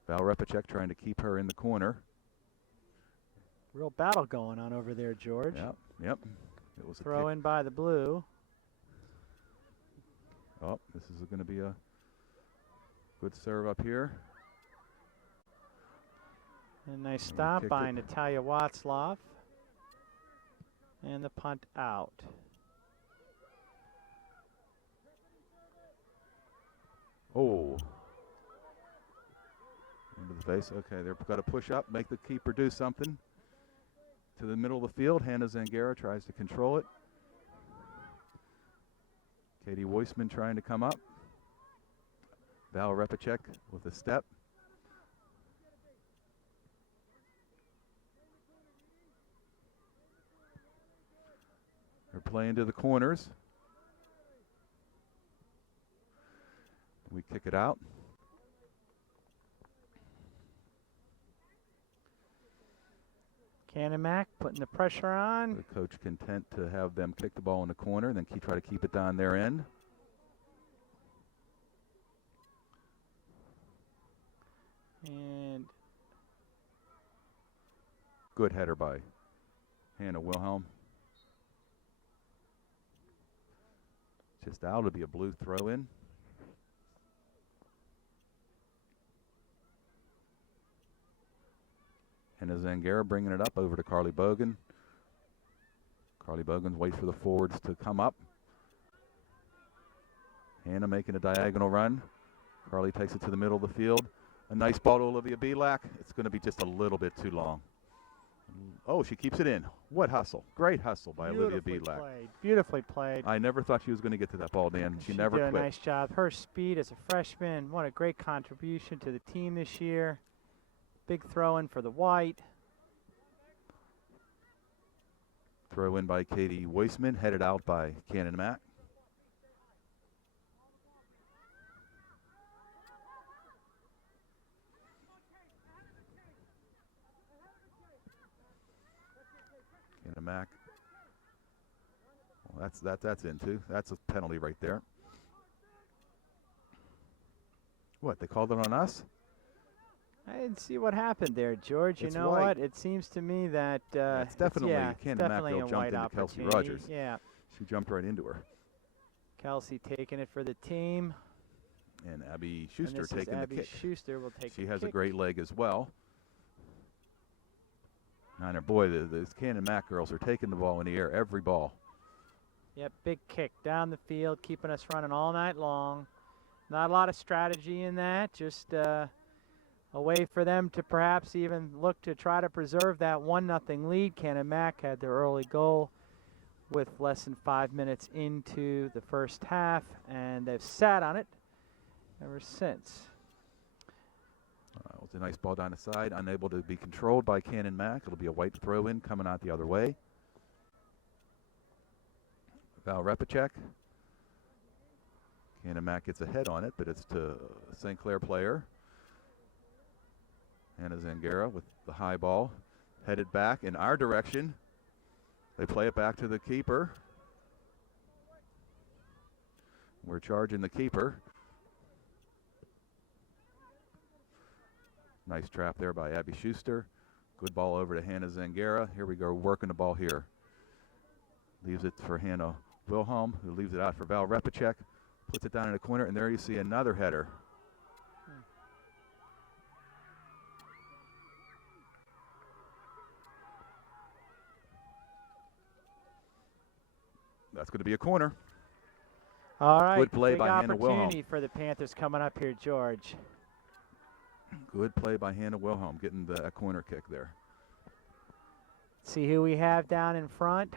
Val Repacek trying to keep her in the corner. Real battle going on over there, George. Yep. It was throw in by the blue. Oh, this is going to be a good serve up here. A nice stop by Natalia Watzlaw. And the punt out. Oh. Into the face. Okay, they've got to push up, make the keeper do something. To the middle of the field, Hannah Zangara tries to control it. Katie Weissman trying to come up. Val Repacek with a step. They're playing to the corners. We kick it out. Canon-Mac putting the pressure on. The coach content to have them kick the ball in the corner, then try to keep it down their end. And good header by Hannah Wilhelm. Just out to be a blue throw-in. Hannah Zangara bringing it up over to Carly Bogan. Carly Bogan waits for the forwards to come up. Hannah making a diagonal run. Carly takes it to the middle of the field. A nice ball to Olivia Belak. It's going to be just a little bit too long. Oh, she keeps it in. What hustle. Great hustle by Olivia Belak. Beautifully played. I never thought she was going to get to that ball, Dan. She never did quit. A nice job. Her speed as a freshman. What a great contribution to the team this year. Big throw-in for the White. Throw in by Katie Weissman, headed out by Canon-Mac. Canon-Mac. Well, that's into. That's a penalty right there. What, they called it on us? I didn't see what happened there, George. It's you know white. what? It seems to me that it's definitely Canon-Mac girl jumped into Kelsey Rogers. Yeah. She jumped right into her. Kelsey taking it for the team. And Abby Schuster taking the kick. Abby Schuster will take the kick. She has a great leg as well. And boy, the Canon-Mac girls are taking the ball in the air, every ball. Yep, big kick down the field, keeping us running all night long. Not a lot of strategy in that, just a way for them to perhaps even look to try to preserve that 1-0 lead. Canon-Mac had their early goal with less than 5 minutes into the first half, and they've sat on it ever since. It was a nice ball down the side, unable to be controlled by Canon-Mac. It'll be a white throw-in coming out the other way. Val Repacek. Canon-Mac gets a head on it, but it's to St. Clair player. Hannah Zangara with the high ball, headed back in our direction. They play it back to the keeper. We're charging the keeper. Nice trap there by Abby Schuster. Good ball over to Hannah Zangara. Here we go, working the ball here. Leaves it for Hannah Wilhelm, who leaves it out for Val Repacek. Puts it down in the corner, and there you see another header. That's going to be a corner. All right. Good play big by Hannah Wilhelm. opportunity for the Panthers coming up here, George. Good play by Hannah Wilhelm, getting the corner kick there. See who we have down in front.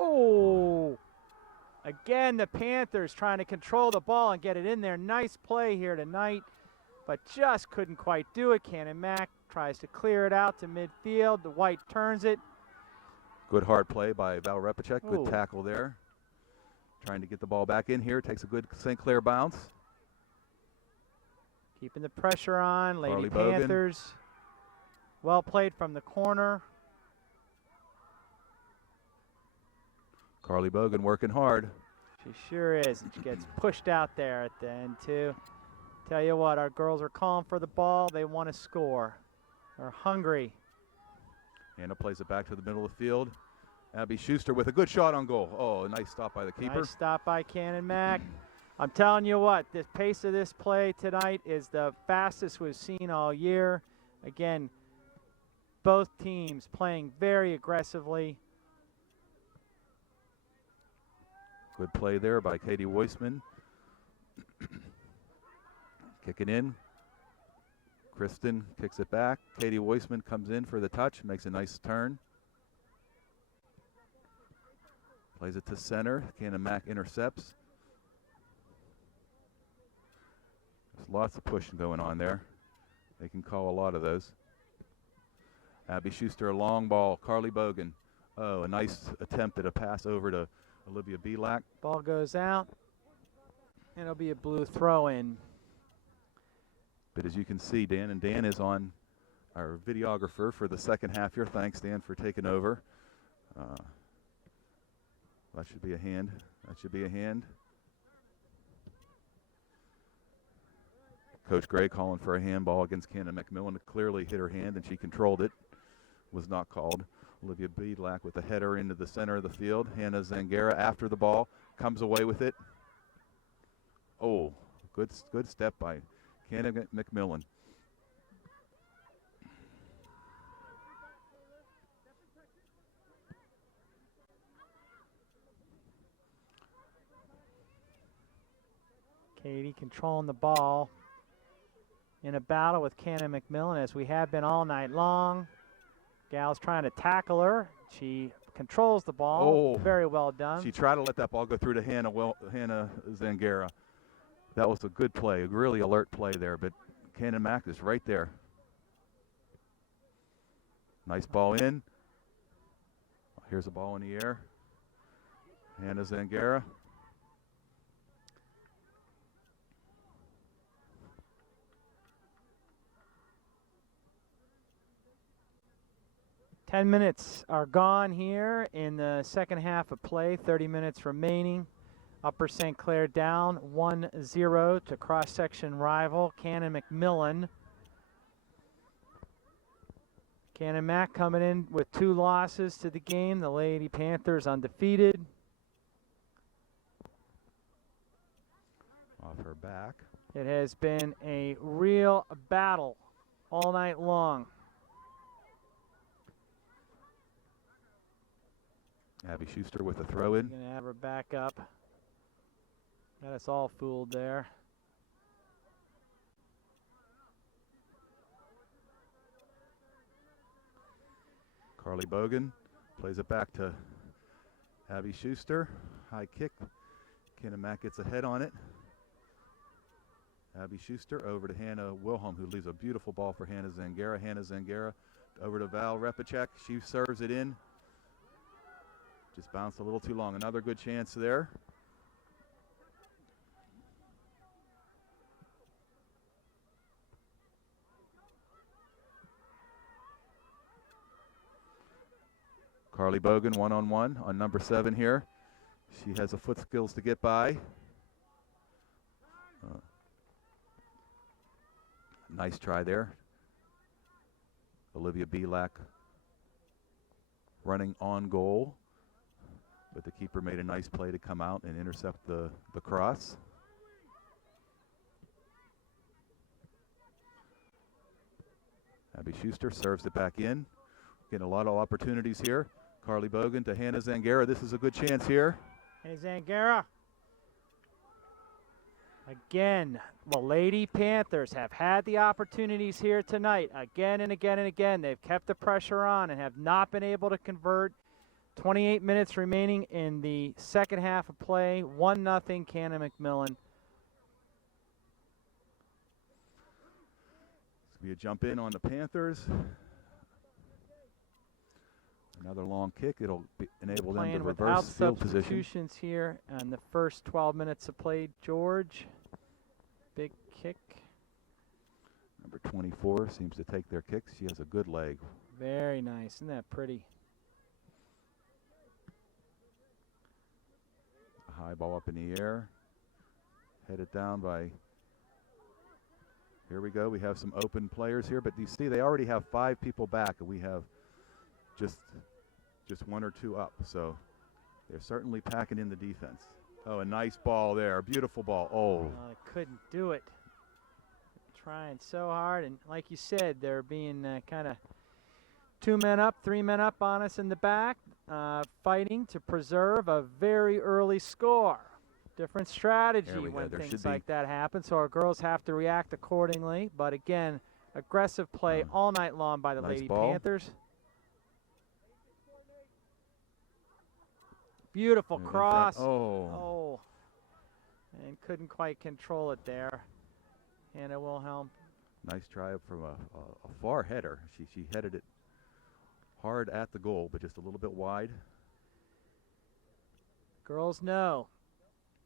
Oh! Again, the Panthers trying to control the ball and get it in there. Nice play here tonight, but just couldn't quite do it. Canon-Mac tries to clear it out to midfield. The White turns it. Good hard play by Val Repacek. Good tackle there. Trying to get the ball back in here. Takes a good St. Clair bounce. Keeping the pressure on. Lady Carly Bogan. Panthers. Well played from the corner. Carly Bogan working hard. She sure is. And she gets pushed out there at the end, too. Tell you what, our girls are calling for the ball. They want to score. They're hungry. Hannah plays it back to the middle of the field. Abby Schuster with a good shot on goal. Oh, a nice stop by the keeper. Nice stop by Canon-Mac. I'm telling you what, the pace of this play tonight is the fastest we've seen all year. Again, both teams playing very aggressively. Good play there by Katie Weissman. Kicking in. Kristen kicks it back. Katie Weissman comes in for the touch, makes a nice turn. Plays it to center. Canon-Mac intercepts. There's lots of pushing going on there. They can call a lot of those. Abby Schuster, a long ball. Carly Bogan. Oh, a nice attempt at a pass over to Olivia Belak. Ball goes out, and it'll be a blue throw-in. But as you can see, Dan is on our videographer for the second half here. Thanks, Dan, for taking over. That should be a hand. That should be a hand. Coach Gray calling for a handball against Canon-McMillan. Clearly hit her hand, and she controlled it. Was not called. Olivia Belak with a header into the center of the field. Hannah Zangara after the ball. Comes away with it. Oh, good step by Canon-McMillan. Katie controlling the ball in a battle with Canon-McMillan, as we have been all night long. Gal's trying to tackle her. She controls the ball. Oh, very well done. She tried to let that ball go through to Hannah Zangara. That was a good play, a really alert play there, but Canon-Mac is right there. Nice ball in. Here's a ball in the air. Hannah Zangara. Ten minutes are gone here in the second half of play. 30 minutes remaining. Upper St. Clair down 1-0 to cross-section rival Canon-McMillan. Canon-Mac coming in with 2 losses to the game. The Lady Panthers undefeated. Off her back. It has been a real battle all night long. Abby Schuster with a throw in. Gonna have her back up. Got us all fooled there. Carly Bogan plays it back to Abby Schuster. High kick. Canon-McMillan gets ahead on it. Abby Schuster over to Hannah Wilhelm, who leaves a beautiful ball for Hannah Zangara. Hannah Zangara over to Val Repacek. She serves it in. Just bounced a little too long. Another good chance there. Carly Bogan one-on-one on number 7 here. She has the foot skills to get by. Nice try there. Olivia Belak running on goal, but the keeper made a nice play to come out and intercept the cross. Abby Schuster serves it back in. Getting a lot of opportunities here. Carly Bogan to Hannah Zangara. This is a good chance here. Hey, Zangara. Again, the Lady Panthers have had the opportunities here tonight again and again and again. They've kept the pressure on and have not been able to convert. 28 minutes remaining in the second half of play. 1-0 Canon-McMillan. This will be a jump in on the Panthers. Another long kick. It'll enable them to reverse field position. Substitutions here on the first 12 minutes of play. George, big kick. Number 24 seems to take their kicks. She has a good leg. Very nice. Isn't that pretty? A high ball up in the air. Headed down by. Here we go. We have some open players here, but you see they already have 5 people back, and we have just 1 or 2 up. So they're certainly packing in the defense. Oh, a nice ball there. A beautiful ball. Oh. I couldn't do it. Trying so hard. And like you said, they're being kind of 2 men up, 3 men up on us in the back, fighting to preserve a very early score. Different strategy when things like that happen. So our girls have to react accordingly. But again, aggressive play all night long by the Lady Panthers. Beautiful cross. Oh. And couldn't quite control it there. Hannah Wilhelm. Nice try from a far header. She headed it hard at the goal, but just a little bit wide. Girls know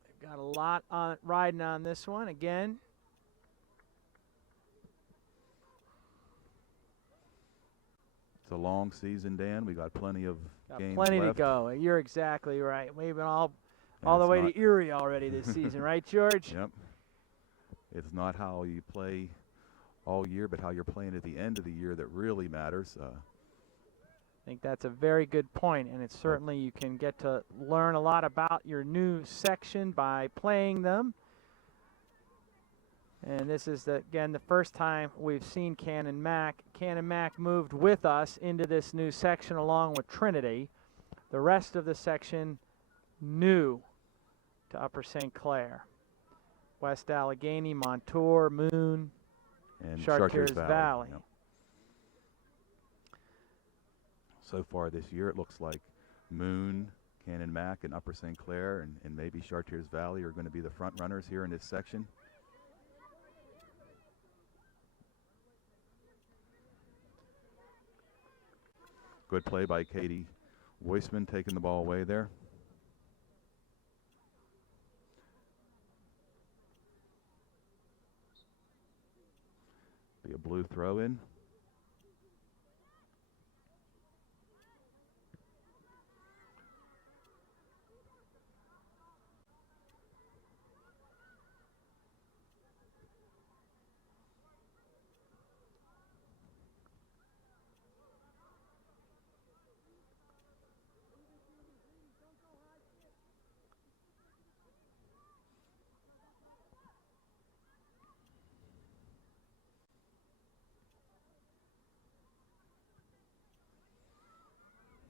they've got a lot riding on this one again. It's a long season, Dan. We got plenty of games plenty left. to go. You're exactly right. We've been all the way to Erie already this season, right, George? Yep. It's not how you play all year, but how you're playing at the end of the year that really matters. I think that's a very good point, and it's certainly you can get to learn a lot about your new section by playing them. And this is, again, the first time we've seen Canon-McMillan. Canon-McMillan moved with us into this new section along with Trinity. The rest of the section new to Upper St. Clair. West Allegheny, Montour, Moon, and Chartiers Valley. Yep. So far this year, it looks like Moon, Canon-McMillan, and Upper St. Clair, and maybe Chartiers Valley are going to be the front runners here in this section. Good play by Katie Weissman, taking the ball away there. Be a blue throw in.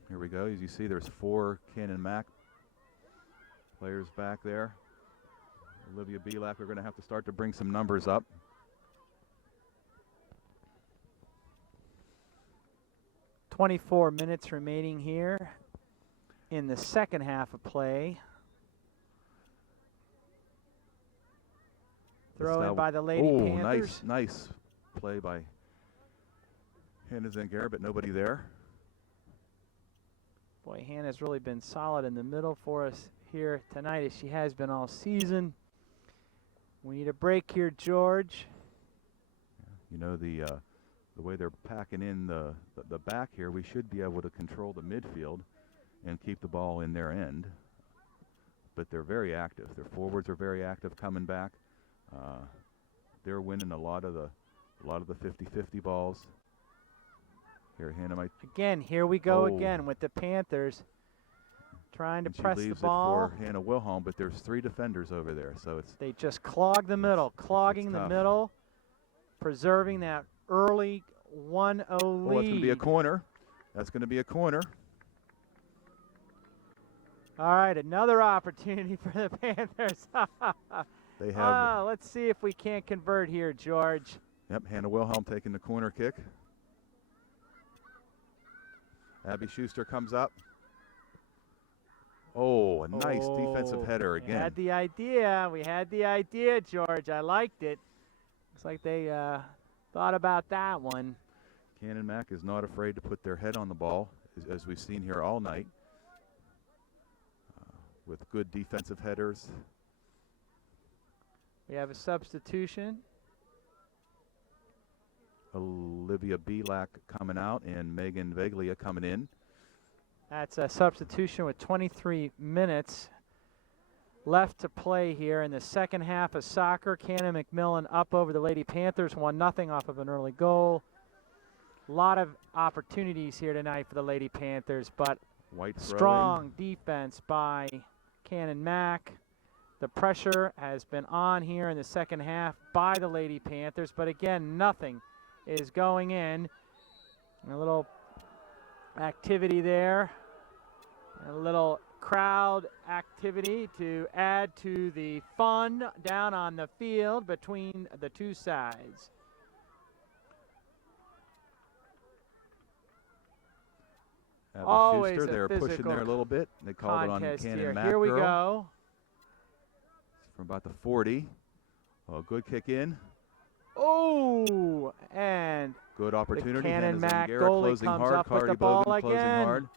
Here we go. As you see, there's 4 Canon-McMillan players back there. Olivia Belak, we're going to have to start to bring some numbers up. 24 minutes remaining here in the second half of play. Throw in by the Lady Panthers. Nice play by Hannah Zangara, but nobody there. Boy, Hannah's really been solid in the middle for us here tonight, as she has been all season. We need a break here, George. You know, the way they're packing in the back here, we should be able to control the midfield and keep the ball in their end. But they're very active. Their forwards are very active coming back. They're winning a lot of the 50-50 balls. Here, Hannah might. Again, here we go again with the Panthers trying to press the ball. She leaves it for Hannah Wilhelm, but there's 3 defenders over there, so it's. They just clog the middle, clogging the middle, preserving that early 1-0 lead. Oh, it's going to be a corner. That's going to be a corner. All right, another opportunity for the Panthers. They have. Let's see if we can't convert here, George. Yep, Hannah Wilhelm taking the corner kick. Abby Schuster comes up. Oh, a nice defensive header again. We had the idea. We had the idea, George. I liked it. Looks like they thought about that one. Canon-Mac is not afraid to put their head on the ball, as we've seen here all night, with good defensive headers. We have a substitution. Olivia Belak coming out and Megan Veglia coming in. That's a substitution with 23 minutes left to play here in the second half of soccer. Canon-McMillan up over the Lady Panthers, 1-0 off of an early goal. A lot of opportunities here tonight for the Lady Panthers, but strong defense by Canon-Mac. The pressure has been on here in the second half by the Lady Panthers, but again, nothing is going in. A little activity there, a little crowd activity to add to the fun down on the field between the two sides. Always Schuster, they're pushing there a little bit. They called it on Canon-Mac. Here we go. From about the 40. Oh, good kick in. Oh, and good opportunity. The Canon-Mac goalie comes hard. Up with the ball Bogan again. Hard.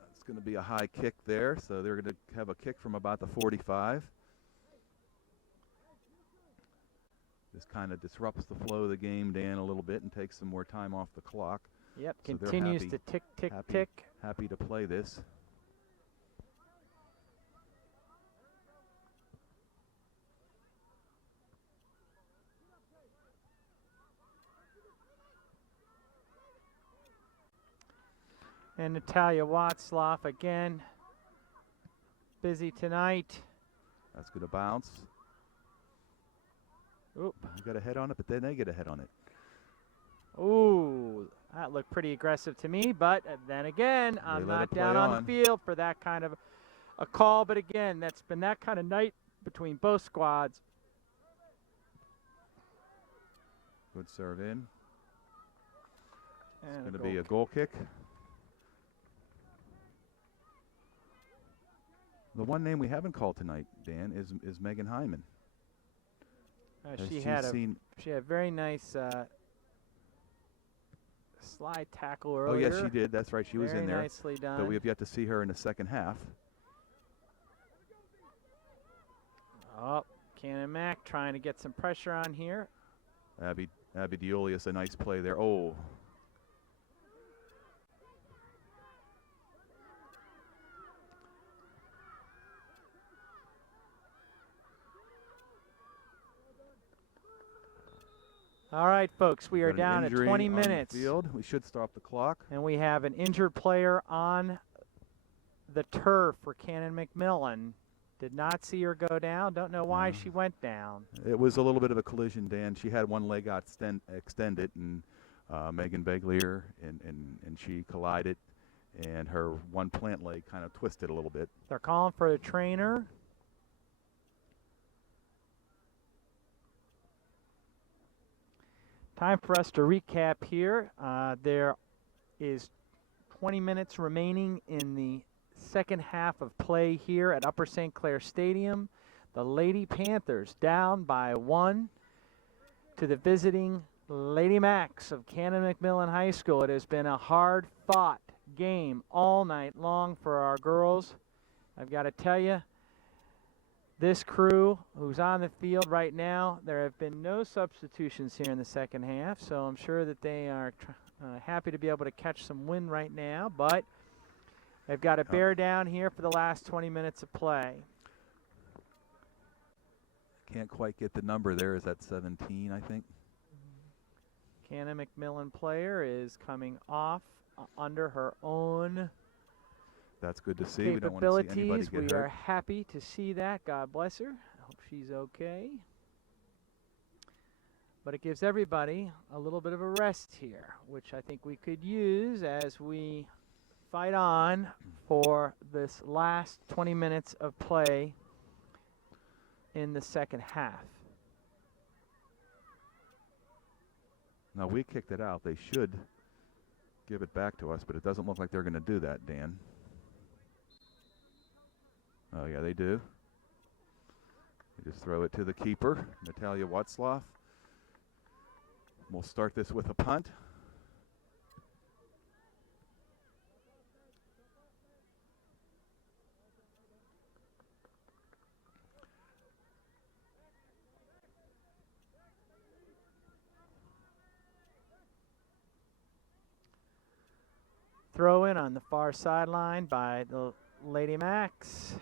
That's going to be a high kick there, so they're going to have a kick from about the 45. This kind of disrupts the flow of the game, Dan, a little bit and takes some more time off the clock. Yep, so continues to tick, tick, tick. Happy to play this. And Natalia Watzlaff again, busy tonight. That's going to bounce. Oop. You got a head on it, but then they get a head on it. Ooh, that looked pretty aggressive to me, but then again, I'm not down on the field for that kind of a call. But again, that's been that kind of night between both squads. Good serve in. And it's going to be a goal kick. The one name we haven't called tonight, Dan, is Megan Hyman. She had a very nice slide tackle earlier. Oh, yes, she did. That's right. She was in there. Very nicely done. But we have yet to see her in the second half. Oh, Canon-Mac trying to get some pressure on here. Abby Diolius, a nice play there. Oh. All right, folks, we are down at 20 minutes. We should stop the clock. And we have an injured player on the turf for Canon-McMillan. Did not see her go down. Don't know why she went down. It was a little bit of a collision, Dan. She had one leg extended, and Megan Beglier, and she collided and her one plant leg kind of twisted a little bit. They're calling for the trainer. Time for us to recap here. There is 20 minutes remaining in the second half of play here at Upper St. Clair Stadium. The Lady Panthers down by 1 to the visiting Lady Macs of Canon-McMillan High School. It has been a hard-fought game all night long for our girls. I've got to tell you, this crew who's on the field right now, there have been no substitutions here in the second half, so I'm sure that they are happy to be able to catch some wind right now, but they've got to bear down here for the last 20 minutes of play. Can't quite get the number there. Is that 17, I think? Canon-McMillan player is coming off under her own That's good to see. We don't want to see anybody get We hurt. are happy to see that. God bless her. I hope she's okay. But it gives everybody a little bit of a rest here, which I think we could use as we fight on for this last 20 minutes of play in the second half. Now, we kicked it out. They should give it back to us, but it doesn't look like they're going to do that, Dan. Oh, yeah, they do. They just throw it to the keeper, Natalia Watzlaw. We'll start this with a punt. Throw in on the far sideline by the Lady Macs.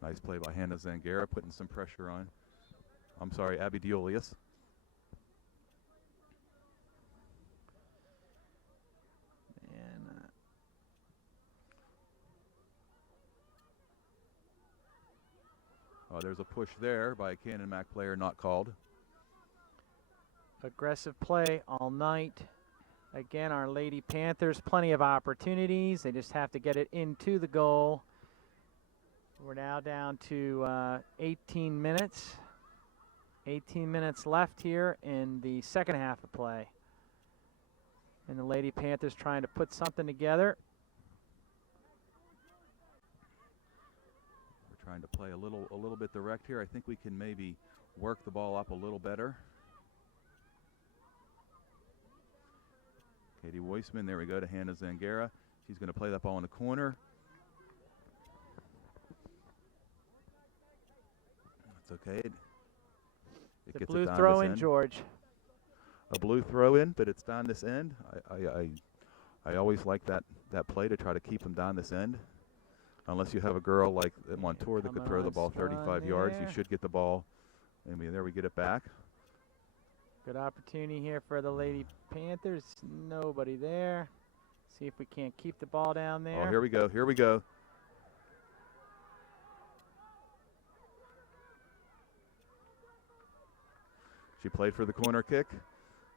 Nice play by Hannah Zangara, putting some pressure on. I'm sorry, Abby Diolius. And oh, there's a push there by a Canon-Mac player, not called. aggressive play all night. Again, our Lady Panthers, plenty of opportunities. They just have to get it into the goal. We're now down to 18 minutes. 18 minutes left here in the second half of play. And the Lady Panthers trying to put something together. We're trying to play a little bit direct here. I think we can maybe work the ball up a little better. Katie Weissman, there we go to Hannah Zangara. She's going to play that ball in the corner. That's okay. It The gets blue it down throw this in, end. George. A blue throw in, but it's down this end. I always like that play to try to keep them down this end. Unless you have a girl like Montour that could throw the ball 35 yards, you should get the ball. I mean, there we get it back. Good opportunity here for the Lady Panthers. Nobody there. See if we can't keep the ball down there. Oh, here we go. Here we go. She played for the corner kick.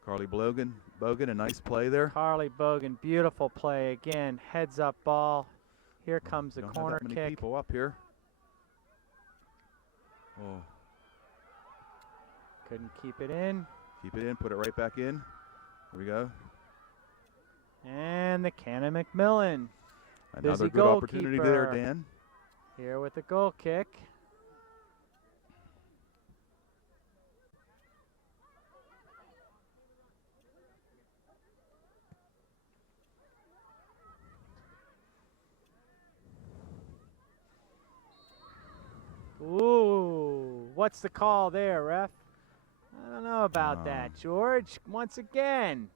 Carly Bogan, a nice play there. Carly Bogan, beautiful play again. Heads up ball. Here comes the corner have that many kick. people up here. Oh, Couldn't keep it in. keep it in. Put it right back in. Here we go. And the Another Canon-McMillan. Busy good opportunity there, goalkeeper. Dan. Here with the goal kick. Ooh, what's the call there, ref? I don't know about that, George. Once again,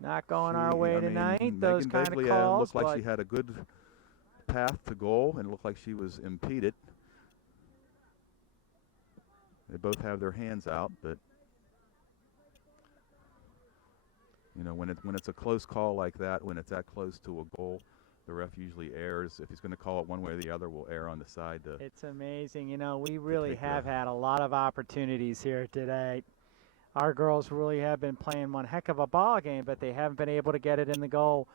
not going our way tonight. Those kind of calls. Looked like she had a good path to goal, and it looked like she was impeded. They both have their hands out, but you know, when it's a close call like that, when it's that close to a goal, The ref usually errs. If he's going to call it one way or the other, we'll err on the side. It's amazing. You know, we really take have had a lot of opportunities here today. Our girls really have been playing one heck of a ball game, but they haven't been able to get it in the goal.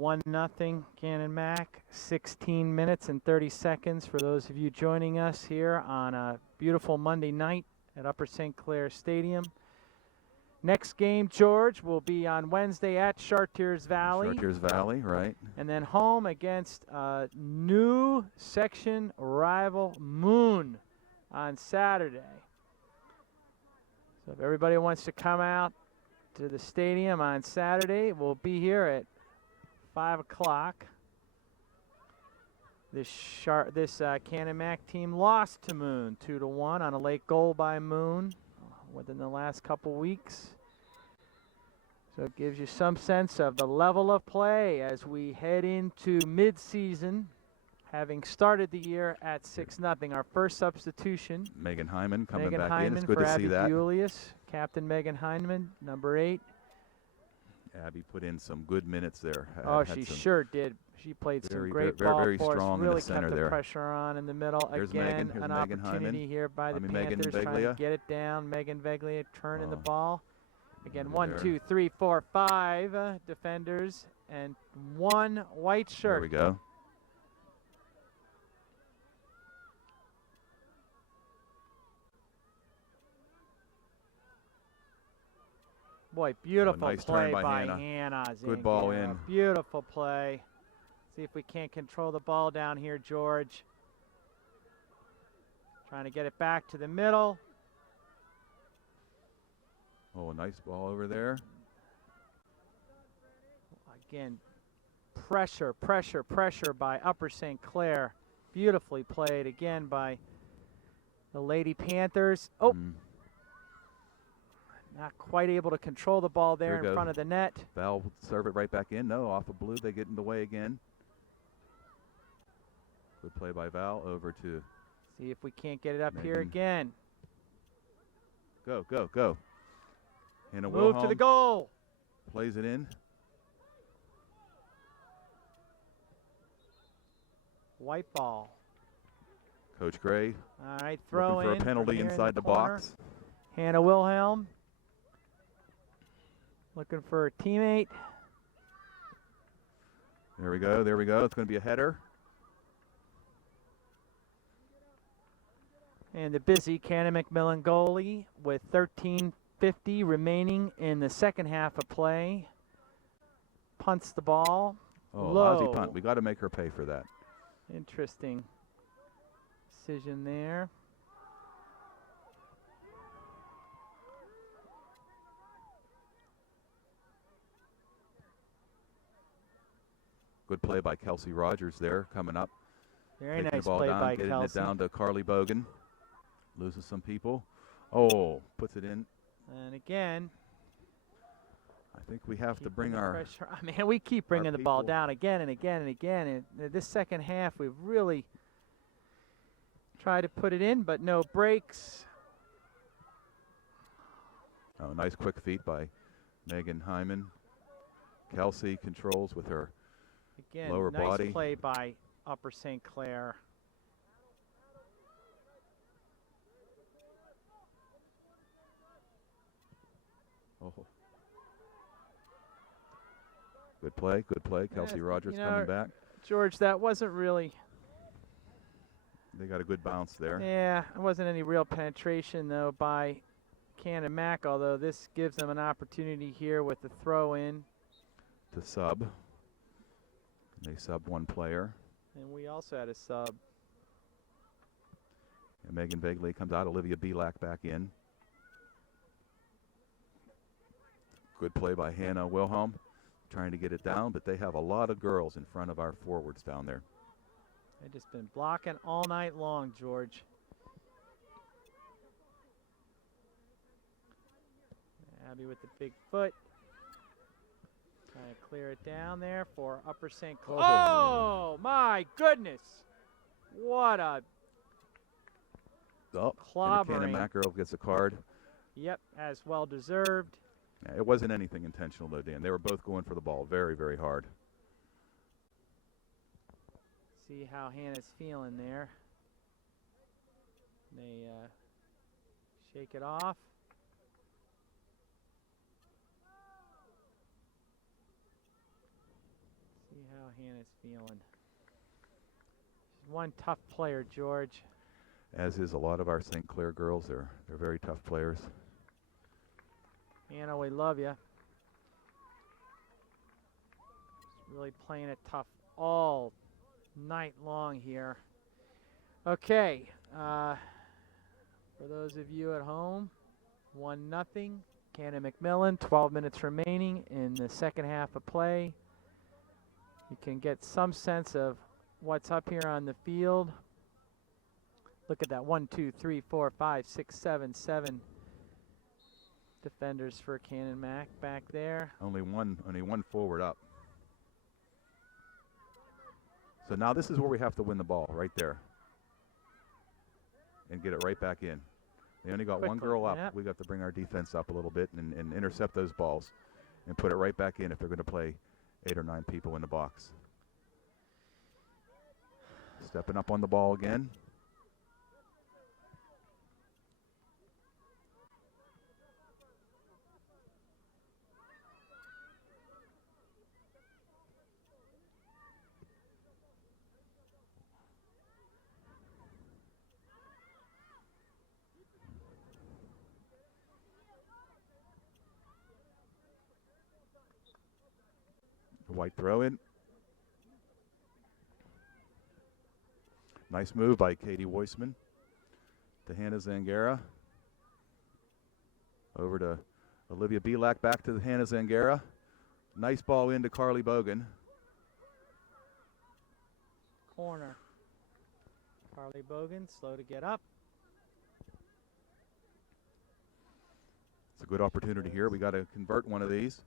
1-0 Canon-Mac, 16 minutes and 30 seconds for those of you joining us here on a beautiful Monday night at Upper St. Clair Stadium. Next game, George, will be on Wednesday at Chartiers Valley. Chartiers Valley, right. And then home against new section rival Moon on Saturday. So if everybody wants to come out to the stadium on Saturday, we'll be here at 5 o'clock. This Canon-Mac team lost to Moon 2-1 on a late goal by Moon within the last couple weeks. So it gives you some sense of the level of play as we head into mid-season, having started the year at 6-0. Our first substitution, Megan Hyman coming Megan back Hyman in. It's good for to Abby see that. Julius, Captain Megan Hyman, number 8. Abby put in some good minutes there. Oh, she sure did. She played some great ball very for us. strong in Really the center kept the there. pressure on in the middle. Here's Again, Megan. an Megan opportunity Hyman. here by the Megan Panthers trying to Veglia. get it down. Megan Veglia turning the ball. Again, Over 1, there. 2, 3, 4, 5 defenders and 1 white shirt. There we go. Boy, beautiful nice play turn by by Hannah. Hannah. Good ball Zingiera. in. Beautiful play. See if we can't control the ball down here, George. Trying to get it back to the middle. Oh, a nice ball over there. Again, pressure, pressure, pressure by Upper St. Clair. Beautifully played again by the Lady Panthers. Oh, not quite able to control the ball there in front of the net. Val will serve it right back in. No, off of blue. They get in the way again. Good play by Val over to. See if we can't get it up here Megan. again. Go, go, go. And a Move to the goal. Plays it in. White ball. Coach Gray. All right, throw looking for in a penalty from here in inside the corner. box. Hannah Wilhelm looking for a teammate. There we go. There we go. It's going to be a header. And the busy Canon-McMillan goalie with 13:50 remaining in the second half of play. Punts the ball. Oh, low. lousy punt. We got to make her pay for that. Interesting decision there. Good play by Kelsey Rogers there coming up. Very Taking nice the ball play down, by getting Kelsey. it down to Carly Bogan. Loses some people. Oh, puts it in. And again, I think we have to keeping bring the our. pressure. I mean, we keep bringing the ball people- down again and again and again. And this second half, we've really tried to put it in, but no breaks. Oh, nice quick feet by Megan Hyman. Kelsey controls with her Again, lower nice body. play by Upper St. Clair. Oh. Good play, good play. Kelsey Rogers you know, coming back. George, that wasn't really, They got a good bounce there. yeah, it wasn't any real penetration, though, by Canon-Mac, although this gives them an opportunity here with the throw-in. To sub. They sub one player. And we also had a sub. And Megan Vegley comes out. Olivia Belak back in. Good play by Hannah Wilhelm. Trying to get it down, but they have a lot of girls in front of our forwards down there. They've just been blocking all night long, George. Abby with the big foot. Trying to clear it down there for Upper St. Clair. Oh, my goodness. What a Oh, clobbering. and the Canon-Mac girl gets a card. Yep, as well deserved. Yeah, it wasn't anything intentional, though, Dan. They were both going for the ball very, very hard. See how Hannah's feeling there. They shake it off. See how Hannah's feeling. She's one tough player, George. As is a lot of our St. Clair girls. They're very tough players. Hannah, we love you. Just really playing it tough all night long here. Okay, for those of you at home, 1-0, Canon-McMillan, 12 minutes remaining in the second half of play. You can get some sense of what's up here on the field. Look at that, 1, 2, 3, 4, 5, 6, 7, 7 defenders for Canon-Mac back there. Only one forward up. So now this is where we have to win the ball, right there. And get it right back in. They only got one girl up. Yep. We got to bring our defense up a little bit and intercept those balls and put it right back in if they're going to play 8 or 9 people in the box. Stepping up on the ball again. White throw in. Nice move by Katie Weissman to Hannah Zangara. Over to Olivia Belak, back to Hannah Zangara. Nice ball into Carly Bogan. Corner. Carly Bogan, slow to get up. It's a good opportunity here. We got to convert one of these.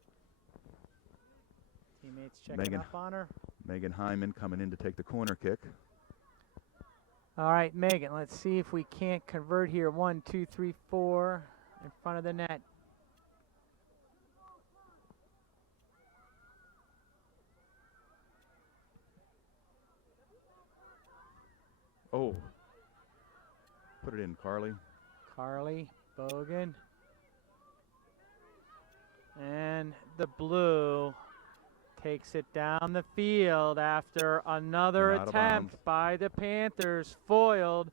Teammates checking up on her. Megan Hyman coming in to take the corner kick. All right, Megan, let's see if we can't convert here. 1, 2, 3, 4 in front of the net. Oh. Put it in, Carly. Carly Bogan. And the blue takes it down the field after another attempt by the Panthers, foiled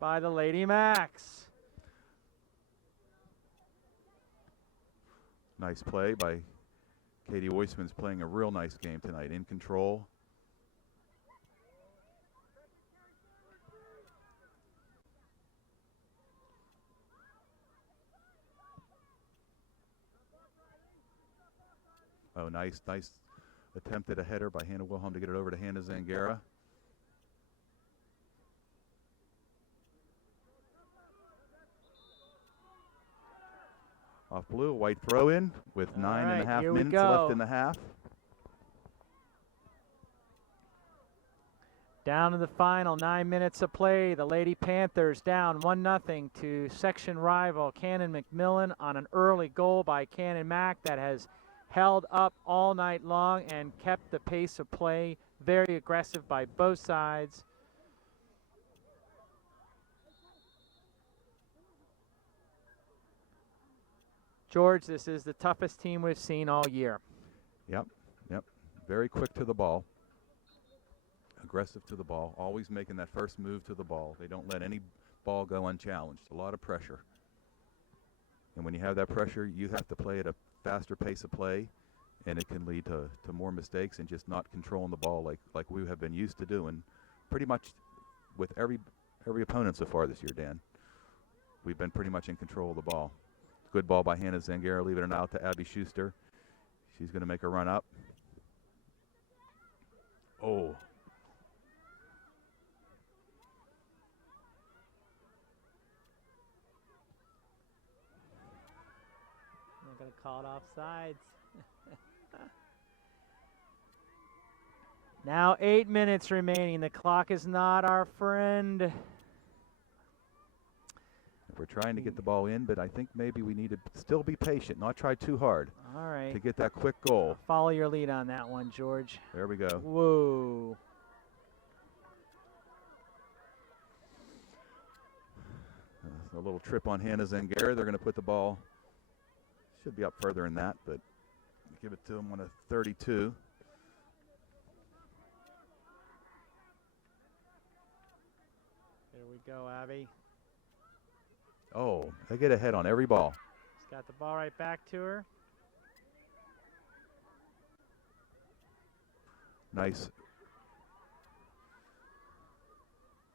by the Lady Macs. Nice play by Katie Weissman's playing a real nice game tonight, in control. Oh, nice attempt at a header by Hannah Wilhelm to get it over to Hannah Zangara. Off blue, White throw in with 9.5 minutes left in the half. Down to the final 9 minutes of play. The Lady Panthers down 1-0 to section rival Canon-McMillan on an early goal by Canon-Mac that has held up all night long and kept the pace of play. Very aggressive by both sides. George, this is the toughest team we've seen all year. Yep. Very quick to the ball. Aggressive to the ball. Always making that first move to the ball. They don't let any ball go unchallenged. A lot of pressure. And when you have that pressure, you have to play at a faster pace of play, and it can lead to more mistakes and just not controlling the ball like we have been used to doing pretty much with every opponent so far this year, Dan. We've been pretty much in control of the ball. Good ball by Hannah Zangara, leaving it out to Abby Schuster. She's going to make a run up. Oh. They're going to call it offsides. Now 8 minutes remaining. The clock is not our friend. We're trying to get the ball in, but I think maybe we need to still be patient, not try too hard. All right. To get that quick goal. Follow your lead on that one, George. There we go. Whoa. little trip on Hannah Zangara. They're going to put the ball, should be up further than that, but give it to them on a 32. Here we go, Abby. Oh, they get ahead on every ball. She's got the ball right back to her. Nice.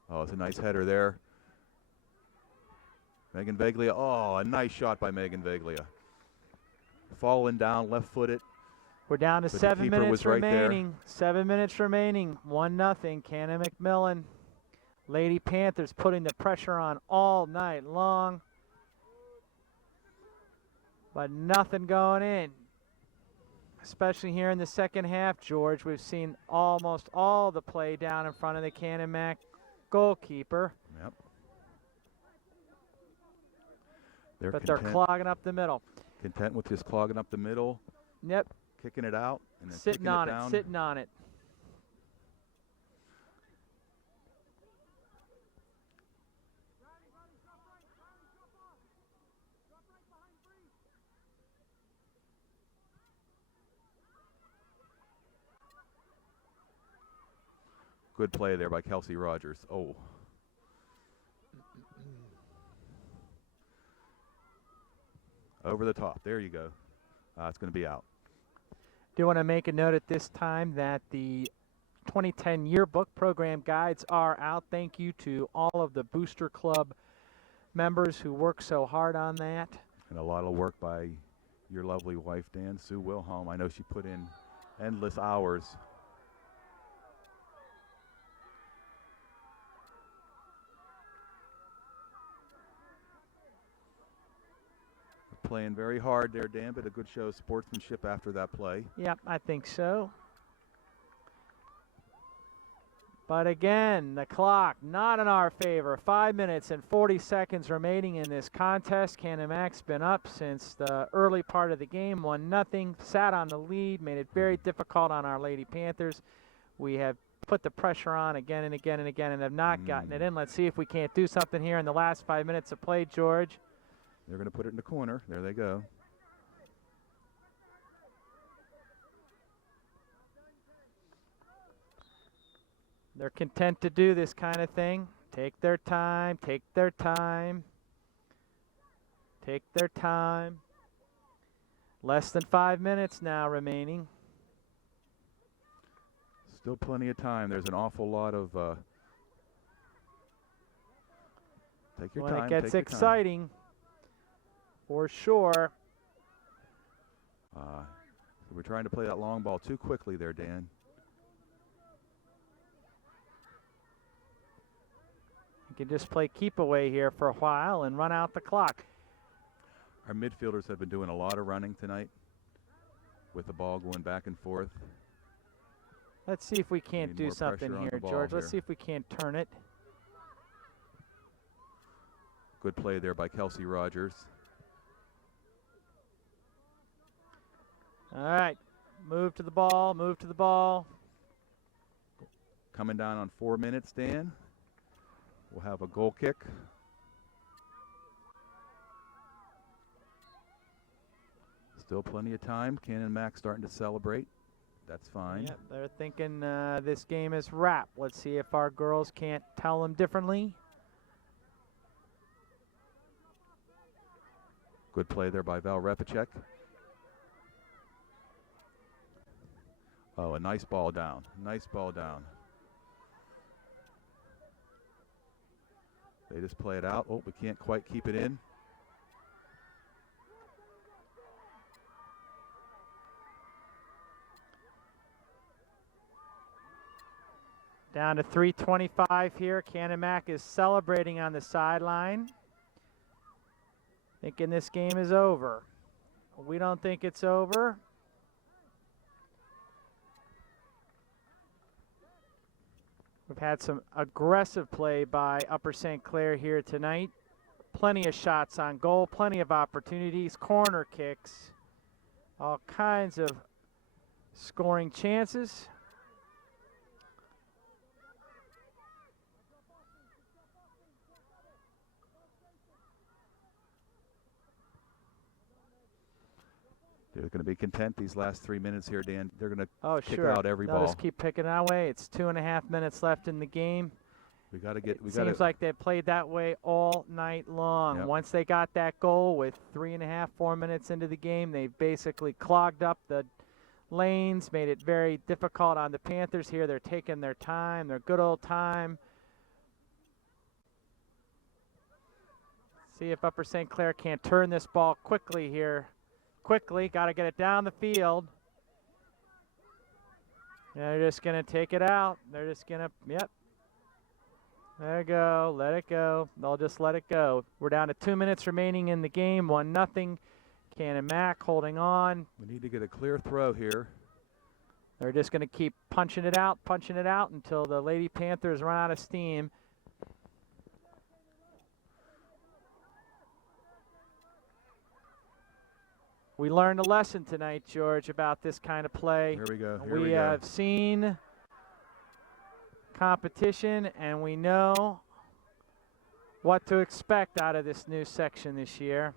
Oh, it's a nice header there. Megan Veglia. Oh, a nice shot by Megan Veglia. Falling down, left-footed. We're down to But the 7 keeper minutes was right there. remaining. 7 minutes remaining. 1-0. Canon-McMillan. Lady Panthers putting the pressure on all night long. But nothing going in. Especially here in the second half, George. We've seen almost all the play down in front of the Canon-Mac goalkeeper. Yep. They're clogging up the middle. Content with just clogging up the middle. Yep. Kicking it out. And then Sitting on it, down. sitting on it. Good play there by Kelsey Rogers. Oh. Over the top. There you go. It's going to be out. Do want to make a note at this time that the 2010 yearbook program guides are out. Thank you to all of the Booster Club members who work so hard on that. And a lot of work by your lovely wife, Dan, Sue Wilhelm. I know she put in endless hours. Playing very hard there, Dan, but a good show of sportsmanship after that play. Yep, I think so. But again, the clock not in our favor. 5 minutes and 40 seconds remaining in this contest. Canon-Mac's been up since the early part of the game. 1-0, sat on the lead, made it very difficult on our Lady Panthers. We have put the pressure on again and again and again and have not gotten it in. Let's see if we can't do something here in the last 5 minutes of play, George. They're going to put it in the corner. There they go. They're content to do this kind of thing. Take their time, take their time, take their time. Less than 5 minutes now remaining. Still plenty of time. There's an awful lot of take your When time. it gets take your time. exciting, for sure. We're trying to play that long ball too quickly there, Dan. You can just play keep away here for a while and run out the clock. Our midfielders have been doing a lot of running tonight with the ball going back and forth. Let's see if we can't Need do more something pressure on here, the ball George. Let's here. see if we can't turn it. Good play there by Kelsey Rogers. All right, move to the ball, move to the ball. Coming down on 4 minutes, Dan. We'll have a goal kick. Still plenty of time. Canon-Mac starting to celebrate. That's fine. Yeah, they're thinking this game is wrapped. Let's see if our girls can't tell them differently. Good play there by Val Repacek. Oh, a nice ball down. Nice ball down. They just play it out. Oh, we can't quite keep it in. Down to 3:25 here. Canon-Mac is celebrating on the sideline, thinking this game is over. We don't think it's over. We've had some aggressive play by Upper St. Clair here tonight. Plenty of shots on goal, plenty of opportunities, corner kicks, all kinds of scoring chances. They're going to be content these last 3 minutes here, Dan. They're going Oh, to kick sure. out every They'll ball. just keep picking our way. It's 2.5 minutes left in the game. We got to get. We It got seems like they played that way all night long. Yep. Once they got that goal with 3.5, 4 minutes into the game, they basically clogged up the lanes, made it very difficult on the Panthers here. They're taking their time, their good old time. See if Upper St. Clair can't turn this ball quickly here. Quickly, got to get it down the field. They're just going to take it out. They're just going to, yep. There you go. Let it go. They'll just let it go. We're down to 2 minutes remaining in the game. 1-0. Canon-Mac holding on. We need to get a clear throw here. They're just going to keep punching it out until the Lady Panthers run out of steam. We learned a lesson tonight, George, about this kind of play. Here we go. We have seen competition, and we know what to expect out of this new section this year.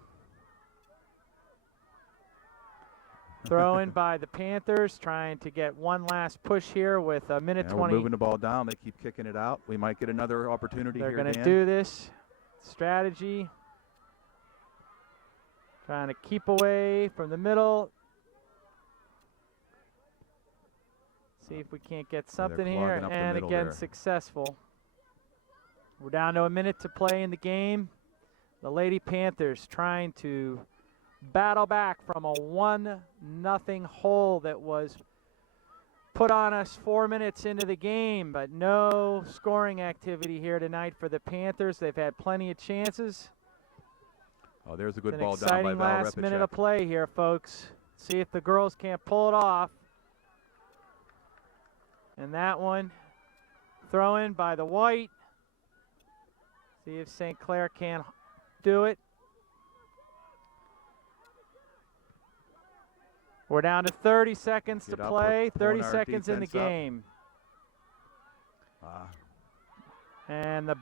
Throw in by the Panthers, trying to get one last push here with a minute 20. We're moving the ball down. They keep kicking it out. We might get another opportunity here, They're going to Dan. do this strategy. Trying to keep away from the middle. See if we can't get something here. And again, successful. We're down to a minute to play in the game. The Lady Panthers trying to battle back from a 1-0 hole that was put on us 4 minutes into the game, but no scoring activity here tonight for the Panthers. They've had plenty of chances. Oh, there's a good It's ball an down by exciting Val last minute Repicek. of play here, folks. See if the girls can't pull it off. And that one, throw in by the White. See if St. Clair can do it. We're down to 30 seconds to play. 30 seconds in the game. And the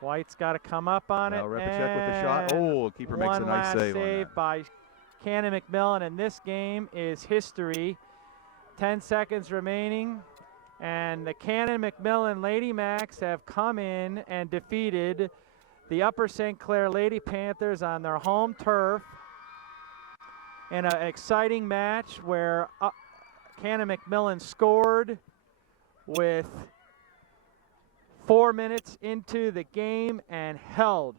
White's got to come up on it. Repicek with the shot. Oh, keeper makes a nice save on that. By Canon-McMillan, and this game is history. 10 seconds remaining, and the Canon-McMillan Lady Macs have come in and defeated the Upper St. Clair Lady Panthers on their home turf in an exciting match where Canon-McMillan scored with 4 minutes into the game and held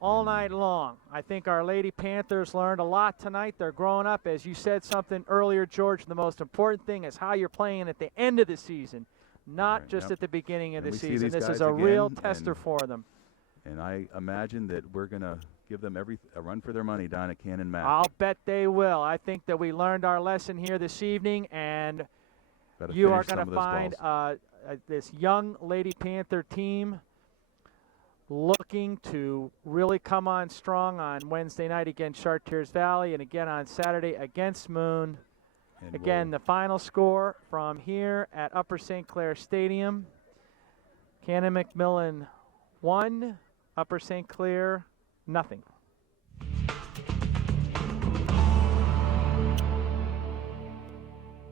all night long. I think our Lady Panthers learned a lot tonight. They're growing up. As you said something earlier, George, the most important thing is how you're playing at the end of the season, not just at the beginning of the season. This is a real tester for them. And I imagine that we're going to give them a run for their money down at Canon-Mac. I'll bet they will. I think that we learned our lesson here this evening, and you are going to find this young Lady Panther team looking to really come on strong on Wednesday night against Chartiers Valley and again on Saturday against Moon. And again, the final score from here at Upper St. Clair Stadium, Canon-McMillan 1, Upper St. Clair 0.